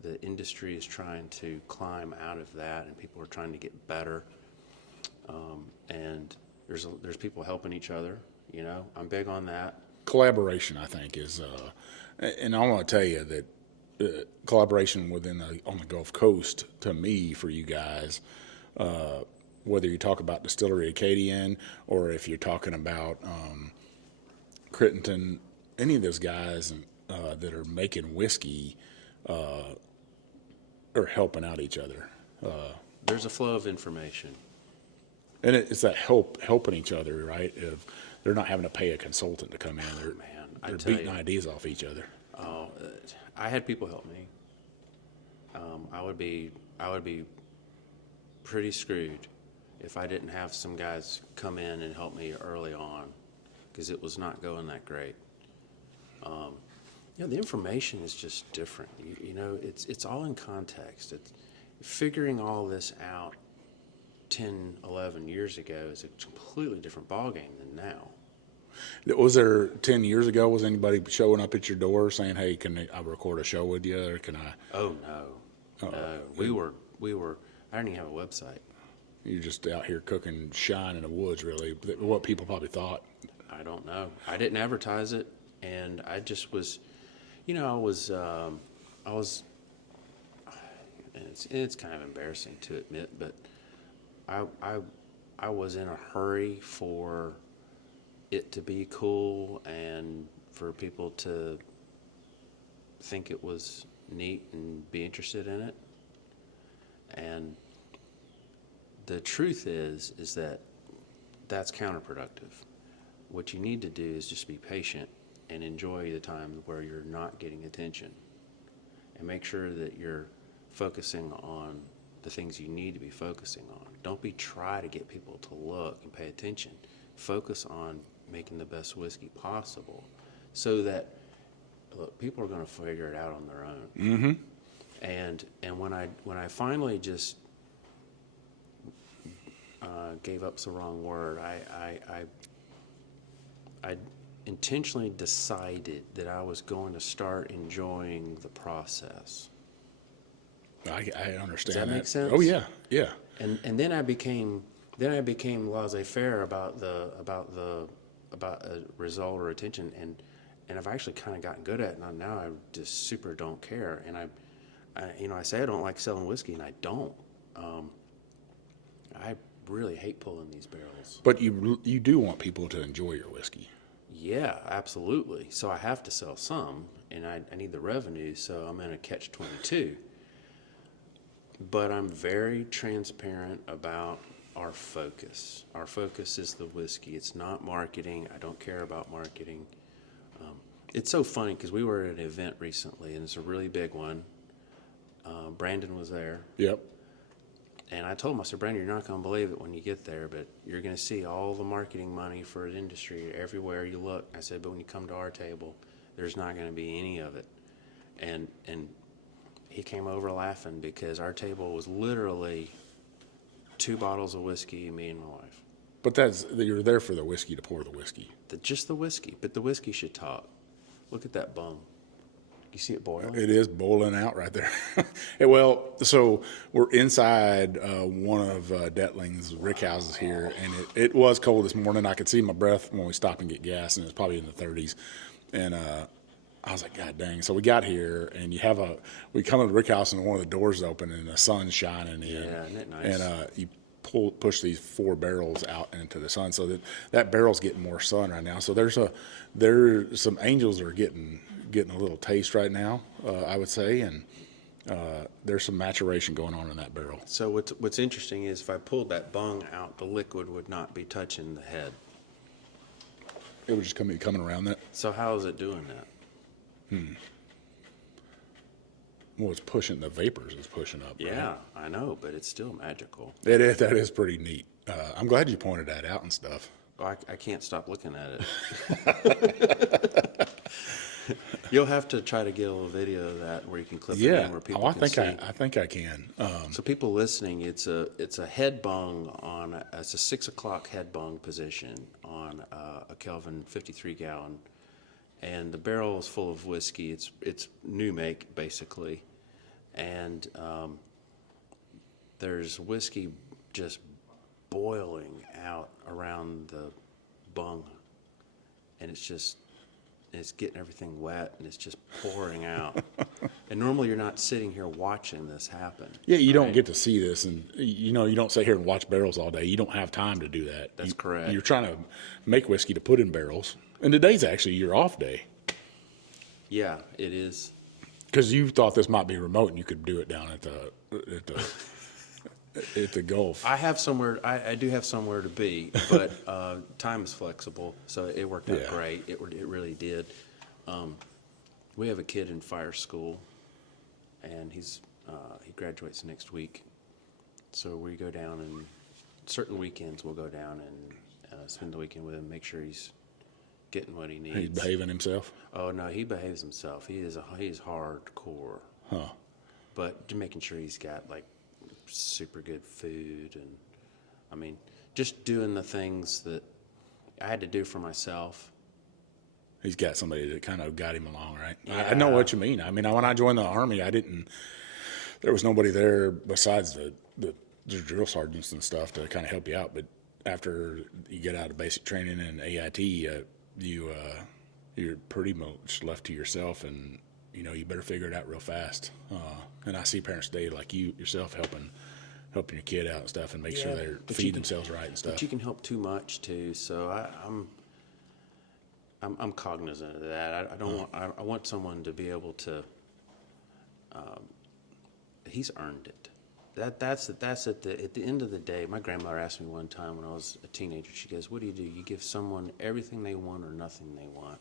the industry is trying to climb out of that, and people are trying to get better, and there's people helping each other. I'm big on that. Collaboration, I think, is, and I want to tell you that collaboration on the Gulf Coast, to me, for you guys, whether you talk about Distillery Acadian or if you're talking about Crittenton, any of those guys that are making whiskey are helping out each other. There's a flow of information. And it's that helping each other, right? If they're not having to pay a consultant to come in. They're beating ideas off each other. I had people help me. I would be pretty screwed if I didn't have some guys come in and help me early on, because it was not going that great. The information is just different. It's all in context. It's figuring all this out 10, 11 years ago is a completely different ballgame than now. Was there 10 years ago, was anybody showing up at your door saying, hey, can I record a show with you, or can I? Oh, no. No. We were, I didn't even have a website. You're just out here cooking shine in the woods, really, what people probably thought. I don't know. I didn't advertise it, and I just was, I was, and it's kind of embarrassing to admit, but I was in a hurry for it to be cool and for people to think it was neat and be interested in it. And the truth is that that's counterproductive. What you need to do is just be patient and enjoy the time where you're not getting attention, and make sure that you're focusing on the things you need to be focusing on. Don't try to get people to look and pay attention. Focus on making the best whiskey possible, so that, look, people are going to figure it out on their own. Mm-hmm. And when I finally just gave up's the wrong word. I intentionally decided that I was going to start enjoying the process. I understand. Does that make sense? Oh yeah, yeah. And then I became laissez-faire about a result or attention, and I've actually kind of gotten good at it. And now I just super don't care. And I say I don't like selling whiskey, and I don't. I really hate pulling these barrels. But you do want people to enjoy your whiskey. Yeah, absolutely. So I have to sell some, and I need the revenue, so I'm in a catch-22. But I'm very transparent about our focus. Our focus is the whiskey. It's not marketing. I don't care about marketing. It's so funny because we were at an event recently, and it's a really big one. Brandon was there. Yep. And I told him, I said, Brandon, you're not going to believe it when you get there, but you're going to see all the marketing money for the industry everywhere you look. I said, but when you come to our table, there's not going to be any of it. And he came over laughing because our table was literally 2 bottles of whiskey, me and my wife. But you're there for the whiskey, to pour the whiskey. Just the whiskey, but the whiskey should talk. Look at that bung. You see it boiling? It is boiling out right there. Well, so we're inside one of Dettling's rick houses here, and it was cold this morning. I could see my breath when we stopped and get gas, and it was probably in the 30s. And I was like, God dang. So we got here, and we come to the rick house, and one of the doors open, and the sun's shining in. Yeah, isn't it nice? And you push these 4 barrels out into the sun, so that barrel's getting more sun right now. So there's some angels that are getting a little taste right now, I would say, and there's some maturation going on in that barrel. So what's interesting is if I pulled that bung out, the liquid would not be touching the head. It would just be coming around that. So how is it doing that? Well, it's pushing, the vapors is pushing up. Yeah, right? I know, but it's still magical. It is. That is pretty neat. I'm glad you pointed that out and stuff. I can't stop looking at it. You'll have to try to get a little video of that where you can clip it in where people can see. I think I can. So people listening, it's a head bung it's a 6 o'clock head bung position on a Kelvin 53 gallon, and the barrel is full of whiskey. It's new make basically, and there's whiskey just boiling out around the bung, and it's getting everything wet, and it's just pouring out. And normally you're not sitting here watching this happen. Yeah, you don't get to see this, and you don't sit here and watch barrels all day. You don't have time to do that. That's correct. You're trying to make whiskey to put in barrels, and today's actually your off day. Yeah, it is. Because you thought this might be remote, and you could do it down at the Gulf. I do have somewhere to be, but time is flexible, so it worked out great. It really did. We have a kid in fire school, and he graduates next week. So we go down and certain weekends we'll go down and spend the weekend with him, make sure he's getting what he needs. He's behaving himself? Oh no, he behaves himself. He's hardcore. Huh. But to making sure he's got like super good food, and I mean, just doing the things that I had to do for myself. He's got somebody that kind of got him along, right? Yeah. I know what you mean. I mean, when I joined the Army, there was nobody there besides the drill sergeants and stuff to kind of help you out. But after you get out of basic training and AIT, you're pretty much left to yourself, and you better figure it out real fast. And I see parents today like you yourself helping your kid out and stuff, and make sure they're feeding themselves right and stuff. But you can help too much too. So I'm cognizant of that. I don't want. I want someone to be able to. He's earned it. That's at the end of the day. My grandmother asked me one time when I was a teenager. She goes, "What do? You give someone everything they want or nothing they want?"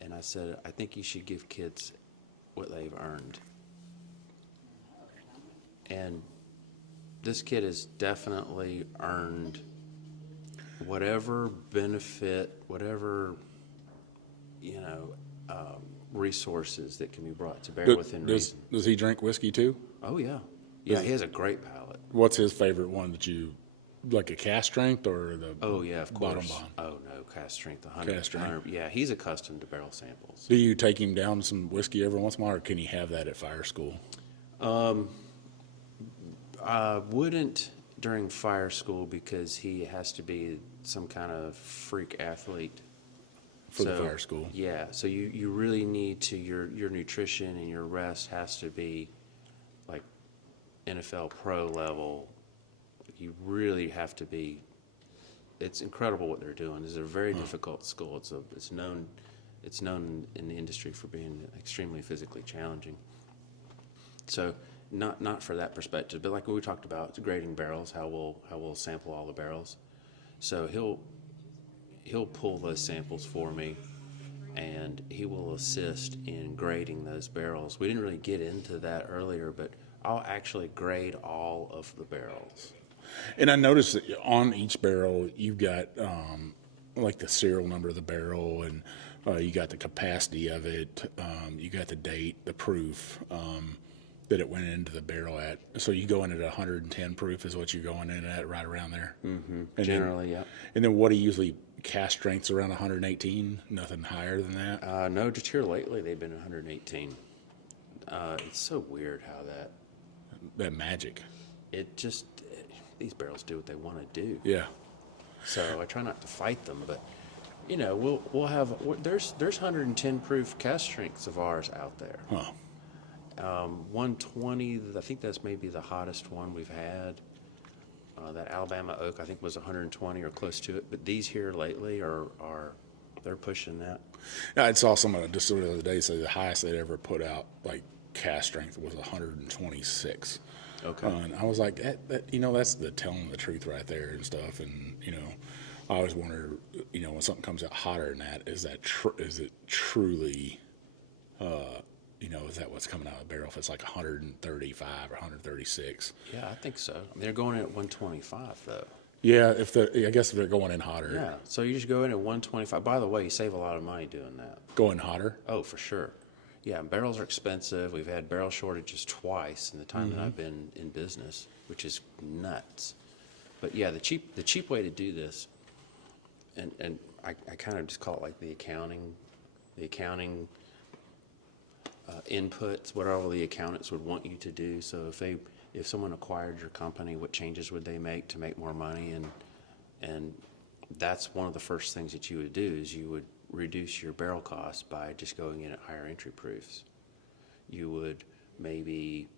And I said, "I think you should give kids what they've earned." And this kid has definitely earned whatever benefit, whatever resources that can be brought to bear within reason. Does he drink whiskey too? Oh yeah, yeah. He has a great palate. What's his favorite one that you like, a cask strength or the? Oh yeah, of course. Bottom bond? Oh no, cask strength, 100. Cask strength. Yeah, he's accustomed to barrel samples. Do you take him down some whiskey every once in a while, or can he have that at fire school? I wouldn't during fire school because he has to be some kind of freak athlete. For the fire school. Yeah, so you really need to, your nutrition and your rest has to be like NFL pro level. You really have to be, it's incredible what they're doing. It's a very difficult school. It's known in the industry for being extremely physically challenging. So not for that perspective, but like we talked about, grading barrels, how we'll sample all the barrels. So he'll pull those samples for me, and he will assist in grading those barrels. We didn't really get into that earlier, but I'll actually grade all of the barrels. And I noticed that on each barrel you've got like the serial number of the barrel, and you got the capacity of it, you got the date, the proof that it went into the barrel at. So you go in at 110 proof is what you're going in at, right around there. Mm-hmm. Generally, yeah. And then what do you usually cask strengths around 118? Nothing higher than that? No, just here lately they've been 118. It's so weird how that magic. These barrels do what they want to do. Yeah. So I try not to fight them, but we'll have there's 110 proof cask strengths of ours out there. Huh. 120, I think that's maybe the hottest one we've had. That Alabama oak, I think, was 120 or close to it. But these here lately they're pushing that. I saw someone just the other day say the highest they'd ever put out, like cask strength, was 126. Okay. And I was like, that's the telling the truth right there and stuff. And I always wonder, when something comes out hotter than that, is it truly? Is that what's coming out of the barrel? If it's like 135 or 136. Yeah, I think so. I mean, they're going in at 125 though. Yeah, I guess if they're going in hotter. Yeah, so you just go in at 125. By the way, you save a lot of money doing that. Going hotter? Oh, for sure. Yeah, barrels are expensive. We've had barrel shortages twice in the time that I've been in business, which is nuts. But yeah, the cheap way to do this, and I kind of just call it like the accounting inputs, whatever the accountants would want you to do. So if someone acquired your company, what changes would they make to make more money? And that's one of the first things that you would do is you would reduce your barrel cost by just going in at higher entry proofs. You would maybe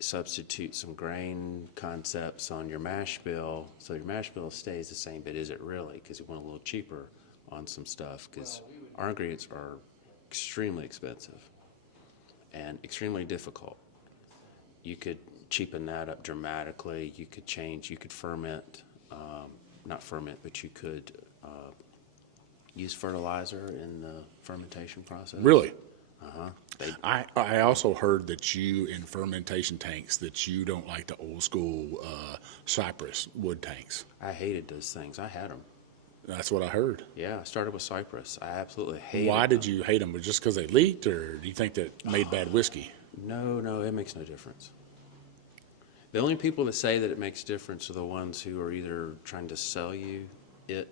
substitute some grain concepts on your mash bill, so your mash bill stays the same, but is it really? Because you want a little cheaper on some stuff, because our ingredients are extremely expensive and extremely difficult. You could cheapen that up dramatically. You could ferment, not ferment, but you could use fertilizer in the fermentation process. Really? I also heard that you, in fermentation tanks, that you don't like the old school cypress wood tanks. I hated those things. I had them. That's what I heard. Yeah, I started with cypress. I absolutely hated Why them. did you hate them? Was it just because they leaked, or do you think that made bad whiskey? No, it makes no difference. The only people that say that it makes a difference are the ones who are either trying to sell you it,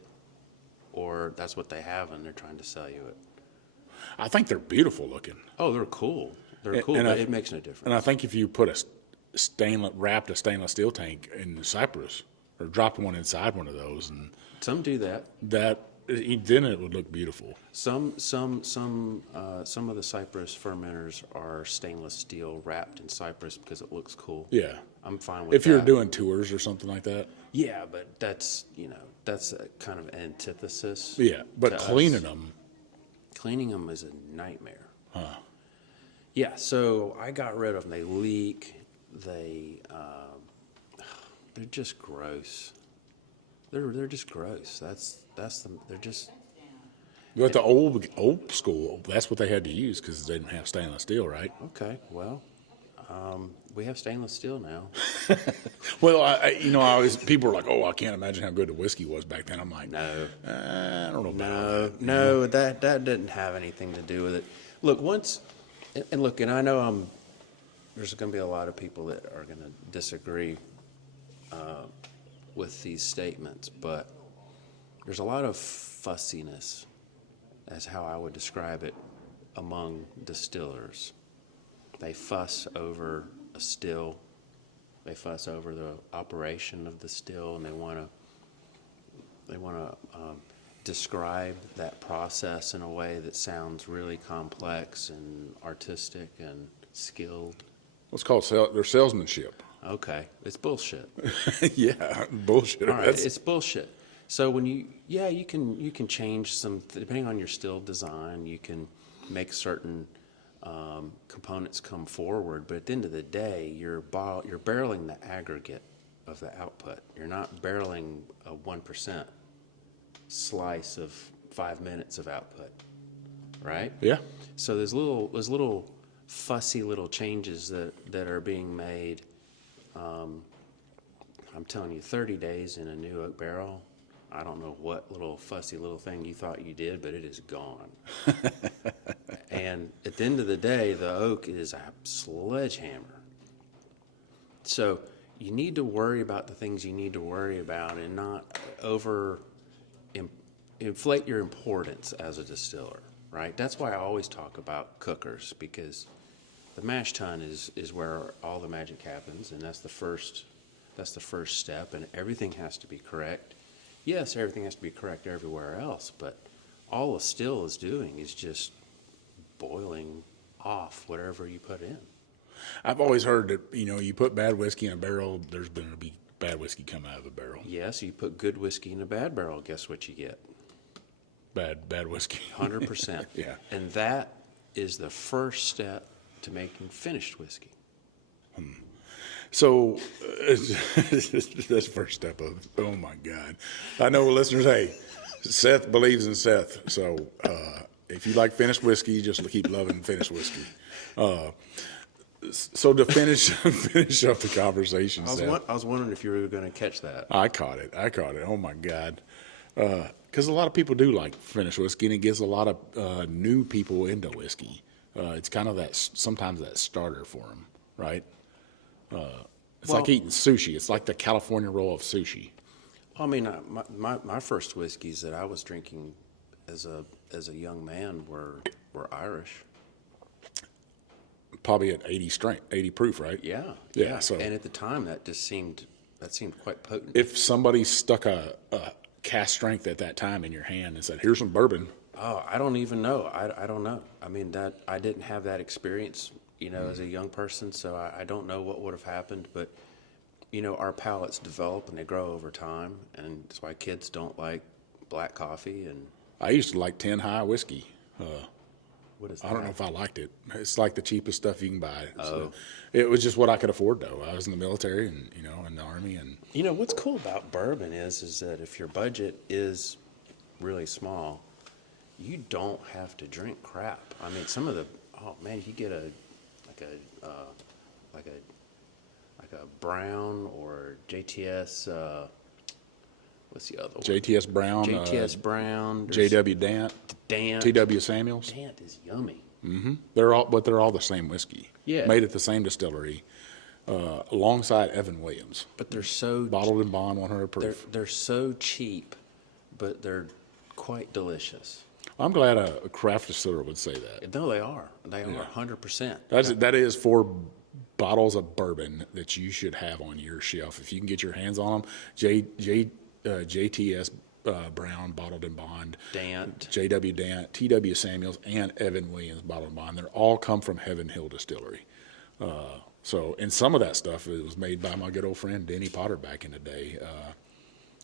or that's what they have and they're trying to sell you it. I think they're beautiful looking. Oh, they're cool. They're cool, and but it makes no difference. And I think if you put wrapped a stainless steel tank in the cypress, or dropped one inside one of those, and Some do that. then it would look beautiful. Some of the cypress fermenters are stainless steel wrapped in cypress because it looks cool. Yeah. I'm fine with If that. you're doing tours or something like that. Yeah, but that's a kind of antithesis. Yeah, but to cleaning us. them. Is a nightmare. Yeah, so I got rid of them. They leak. They're just gross. They're just gross. They're just. But the old school, that's what they had to use because they didn't have stainless steel, right? Okay, well, we have stainless steel now. Well, I always, people are like, oh, I can't imagine how good the whiskey was back then. I'm like, No. I don't know about that. No, that didn't have anything to do with it. Look, and I know there's going to be a lot of people that are going to disagree with these statements, but there's a lot of fussiness, as how I would describe it, among distillers. They fuss over a still. They fuss over the operation of the still, and they want to describe that process in a way that sounds really complex and artistic and skilled. What's called their salesmanship. Okay, it's bullshit. Yeah, bullshit. All right, it's bullshit. So when you can change some, depending on your still design, you can make certain components come forward, but at the end of the day, you're barreling the aggregate of the output. You're not barreling a 1% slice of 5 minutes of output, right? Yeah. So there's little fussy little changes that are being made. I'm telling you, 30 days in a new oak barrel, I don't know what little fussy little thing you thought you did, but it is gone. And at the end of the day, the oak is a sledgehammer. So you need to worry about the things you need to worry about and not inflate your importance as a distiller, right? That's why I always talk about cookers, because the mash tun is where all the magic happens, and that's the first step, and everything has to be correct. Yes, everything has to be correct everywhere else, but all a still is doing is just boiling off whatever you put in. I've always heard that, you put bad whiskey in a barrel, there's going to be bad whiskey come out of a barrel. Yes, you put good whiskey in a bad barrel, guess what you get? Bad whiskey. 100%. Yeah. And that is the first step to making finished whiskey. So that's the first step of, oh my God. I know listeners, hey, Seth believes in Seth. So if you like finished whiskey, just keep loving finished whiskey. So to finish up the conversation, I was wondering if you were going to catch that. I caught it. Oh my God. Because a lot of people do like finished whiskey, and it gets a lot of new people into whiskey. It's kind of sometimes that starter for them, right? It's like eating sushi. It's like the California roll of sushi. I mean, my first whiskeys that I was drinking as a young man were Irish. Probably at 80 strength, 80 proof, right? Yeah. So, and at the time, that seemed quite potent. if somebody stuck a cask strength at that time in your hand and said, "Here's some bourbon," Oh, I don't even know. I don't know. I mean, I didn't have that experience, as a young person, so I don't know what would have happened. But, our palates develop and they grow over time, and that's why kids don't like black coffee. And I used to like 10 high whiskey. what is that? I don't know if I liked it. It's like the cheapest stuff you can buy. Oh. It was just what I could afford, though. I was in the military and, in the Army. And What's cool about bourbon is that if your budget is really small, you don't have to drink crap. I mean, some of the Oh man, you get like a brown or JTS. What's the other one? JTS Brown, JTS Brown. JW Dant, Dant. TW Samuels. Dant is yummy. They're all the same whiskey. Yeah. Made at the same distillery, alongside Evan Williams. But they're so Bottled and bond, 100 proof. they're so cheap, but they're quite delicious. I'm glad a craft distiller would say that. No, they are. They are 100%. That is 4 bottles of bourbon that you should have on your shelf if you can get your hands on them. JTS Brown Bottled and Bond, Dant, JW Dant, TW Samuels, and Evan Williams Bottled and Bond. They're all come from Heaven Hill Distillery. And some of that stuff it was made by my good old friend Denny Potter back in the day.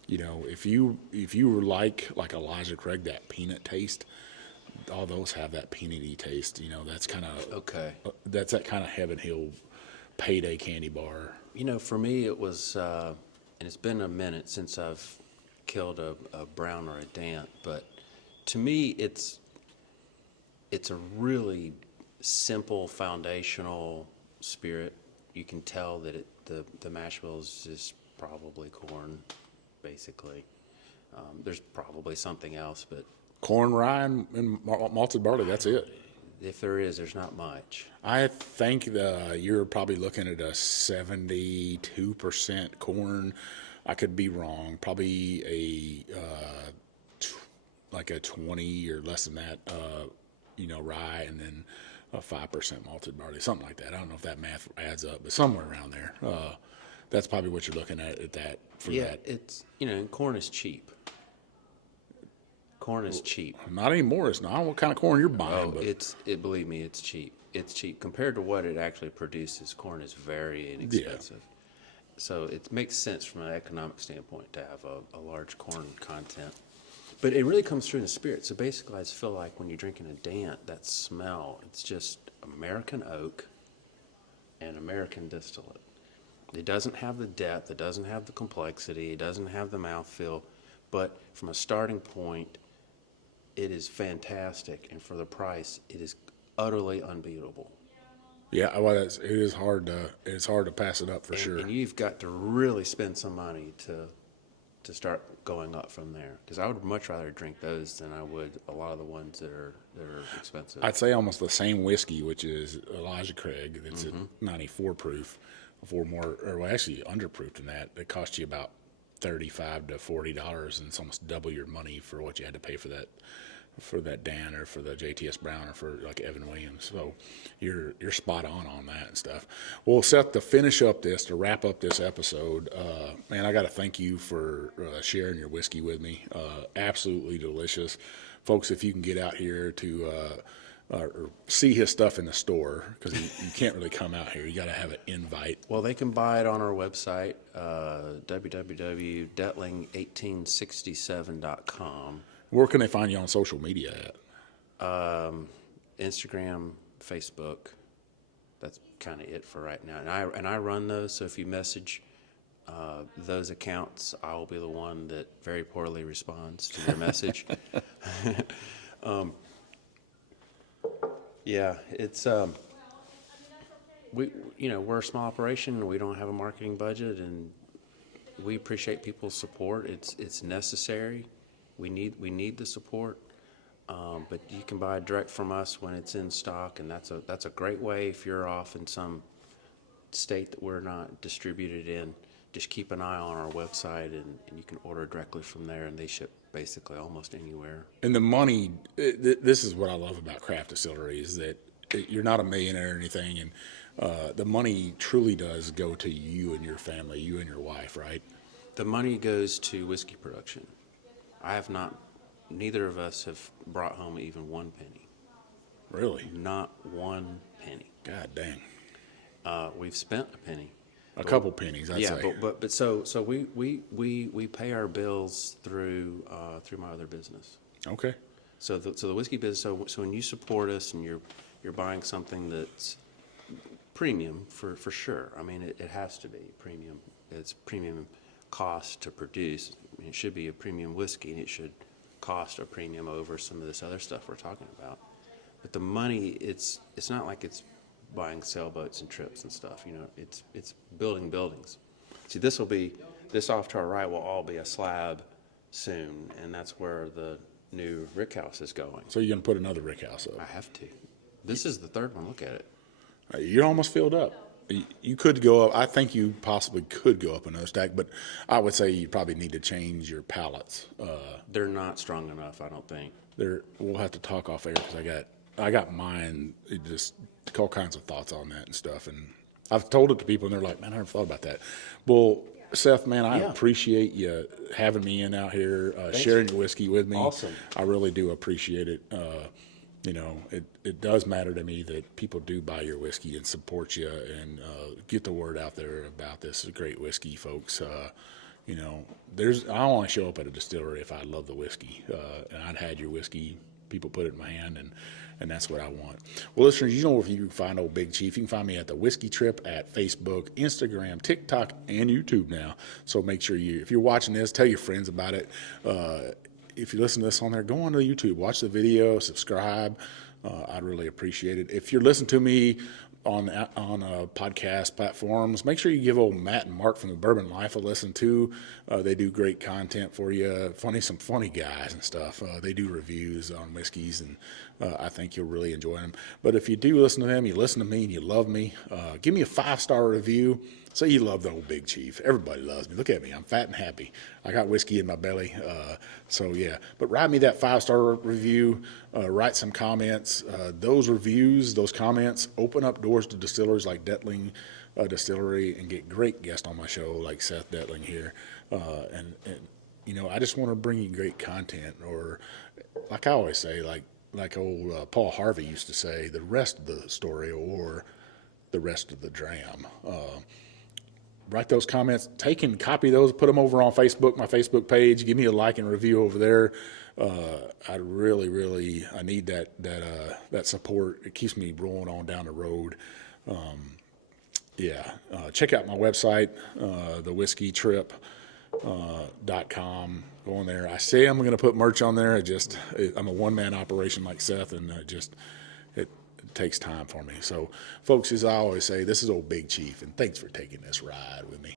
If you were like Elijah Craig, that peanut taste, all those have that peanutty taste. That's kind of okay. That's that kind of Heaven Hill payday candy bar. For me it was, and it's been a minute since I've killed a brown or a Dant, but to me it's a really simple foundational spirit. You can tell that the mash bill is just probably corn, basically. There's probably something else, but Corn, rye, and malted barley, that's it. if there is, there's not much. I think you're probably looking at a 72% corn. I could be wrong. Probably like a 20 or less than that, rye, and then a 5% malted barley, something like that. I don't know if that math adds up, but somewhere around there. That's probably what you're looking at that for that. Yeah, it's and corn is cheap. Corn is cheap. Not anymore. It's not. I don't know what kind of corn you're buying. Oh, but believe me, it's cheap. It's cheap compared to what it actually produces. Corn is very inexpensive. Yeah. So it makes sense from an economic standpoint to have a large corn content. But it really comes through in the spirit. So basically, I just feel like when you're drinking a Dant, that smell, it's just American oak and American distillate. It doesn't have the depth, it doesn't have the complexity, it doesn't have the mouthfeel, but from a starting point, it is fantastic, and for the price, it is utterly unbeatable. Yeah, well, it is hard to pass it up for sure. And you've got to really spend some money to start going up from there. Because I would much rather drink those than I would a lot of the ones that are expensive. I'd say almost the same whiskey, which is Elijah Craig. It's at 94 proof, actually underproofed than that. It cost you about $35 to $40, and it's almost double your money for what you had to pay for that Dan or for the JTS Brown or for like Evan Williams. So you're spot on that and stuff. Well, Seth, to wrap up this episode, man, I got to thank you for sharing your whiskey with me. Absolutely delicious. Folks, if you can get out here to or see his stuff in the store, because you can't really come out here. You got to have an invite. Well, they can buy it on our website, www.dettling1867.com. Where can they find you on social media at? Instagram, Facebook. That's kind of it for right now. And I run those, so if you message those accounts, I will be the one that very poorly responds to your message. Yeah, it's we're a small operation and we don't have a marketing budget, and we appreciate people's support. It's necessary. We need the support, but you can buy direct from us when it's in stock, and that's a great way. If you're off in some state that we're not distributed in, just keep an eye on our website, and you can order directly from there, and they ship basically almost anywhere. And the money, this is what I love about craft distillery, is that you're not a millionaire or anything, and the money truly does go to you and your family, you and your wife, right? The money goes to whiskey production. Neither of us have brought home even one penny. Really? Not one penny. God dang. We've spent a penny. A couple pennies, I'd say. Yeah, but so we pay our bills through my other business. Okay. So the whiskey business. So when you support us and you're buying something that's premium for sure. I mean, it has to be premium. It's premium cost to produce. I mean, it should be a premium whiskey, and it should cost a premium over some of this other stuff we're talking about. But the money, it's not like it's buying sailboats and trips and stuff. You know, it's building buildings. See, this off to our right will all be a slab soon, and that's where the new rick house is going. So you're going to put another rick house up. I have to. This is the third one. Look at it. You're almost filled up. You could go up. I think you possibly could go up another stack, but I would say you probably need to change your pallets. They're not strong enough, I don't think. We'll have to talk off air because I got mine. It just all kinds of thoughts on that and stuff, and I've told it to people, and they're like, "Man, I never thought about that." Well, Seth, man, I appreciate you having me in out here, sharing your whiskey with me. Awesome. I really do appreciate it. You know, it does matter to me that people do buy your whiskey and support you and get the word out there about this great whiskey, folks. You know, I only show up at a distillery if I love the whiskey, and I'd had your whiskey. People put it in my hand, and that's what I want. Well, listeners, you know where you can find Old Big Chief. You can find me at The Whiskey Trip at Facebook, Instagram, TikTok, and YouTube now. So make sure if you're watching this, tell your friends about it. If you listen to this on there, go on to YouTube, watch the video, subscribe. I'd really appreciate it. If you're listening to me on podcast platforms, make sure you give old Matt and Mark from the Bourbon Life a listen too. They do great content for you. Some funny guys and stuff. They do reviews on whiskeys, and I think you'll really enjoy them. But if you do listen to them, you listen to me, and you love me, give me a 5-star review. Say you love the Old Big Chief. Everybody loves me. Look at me. I'm fat and happy. I got whiskey in my belly. So, yeah. But write me that 5-star review. Write some comments. Those reviews, those comments, open up doors to distillers like Dettling Distillery and get great guests on my show like Seth Dettling here. And you know, I just want to bring you great content. Or, like I always say, like old Paul Harvey used to say, the rest of the story or the rest of the dram. Write those comments, copy those, put them over on Facebook, my Facebook page. Give me a like and review over there. I really need that support. It keeps me rolling on down the road. Check out my website, thewhiskeytrip.com. Go on there. I say I'm going to put merch on there. I'm a one-man operation like Seth, and it takes time for me. So, folks, as I always say, this is Old Big Chief, and thanks for taking this ride with me.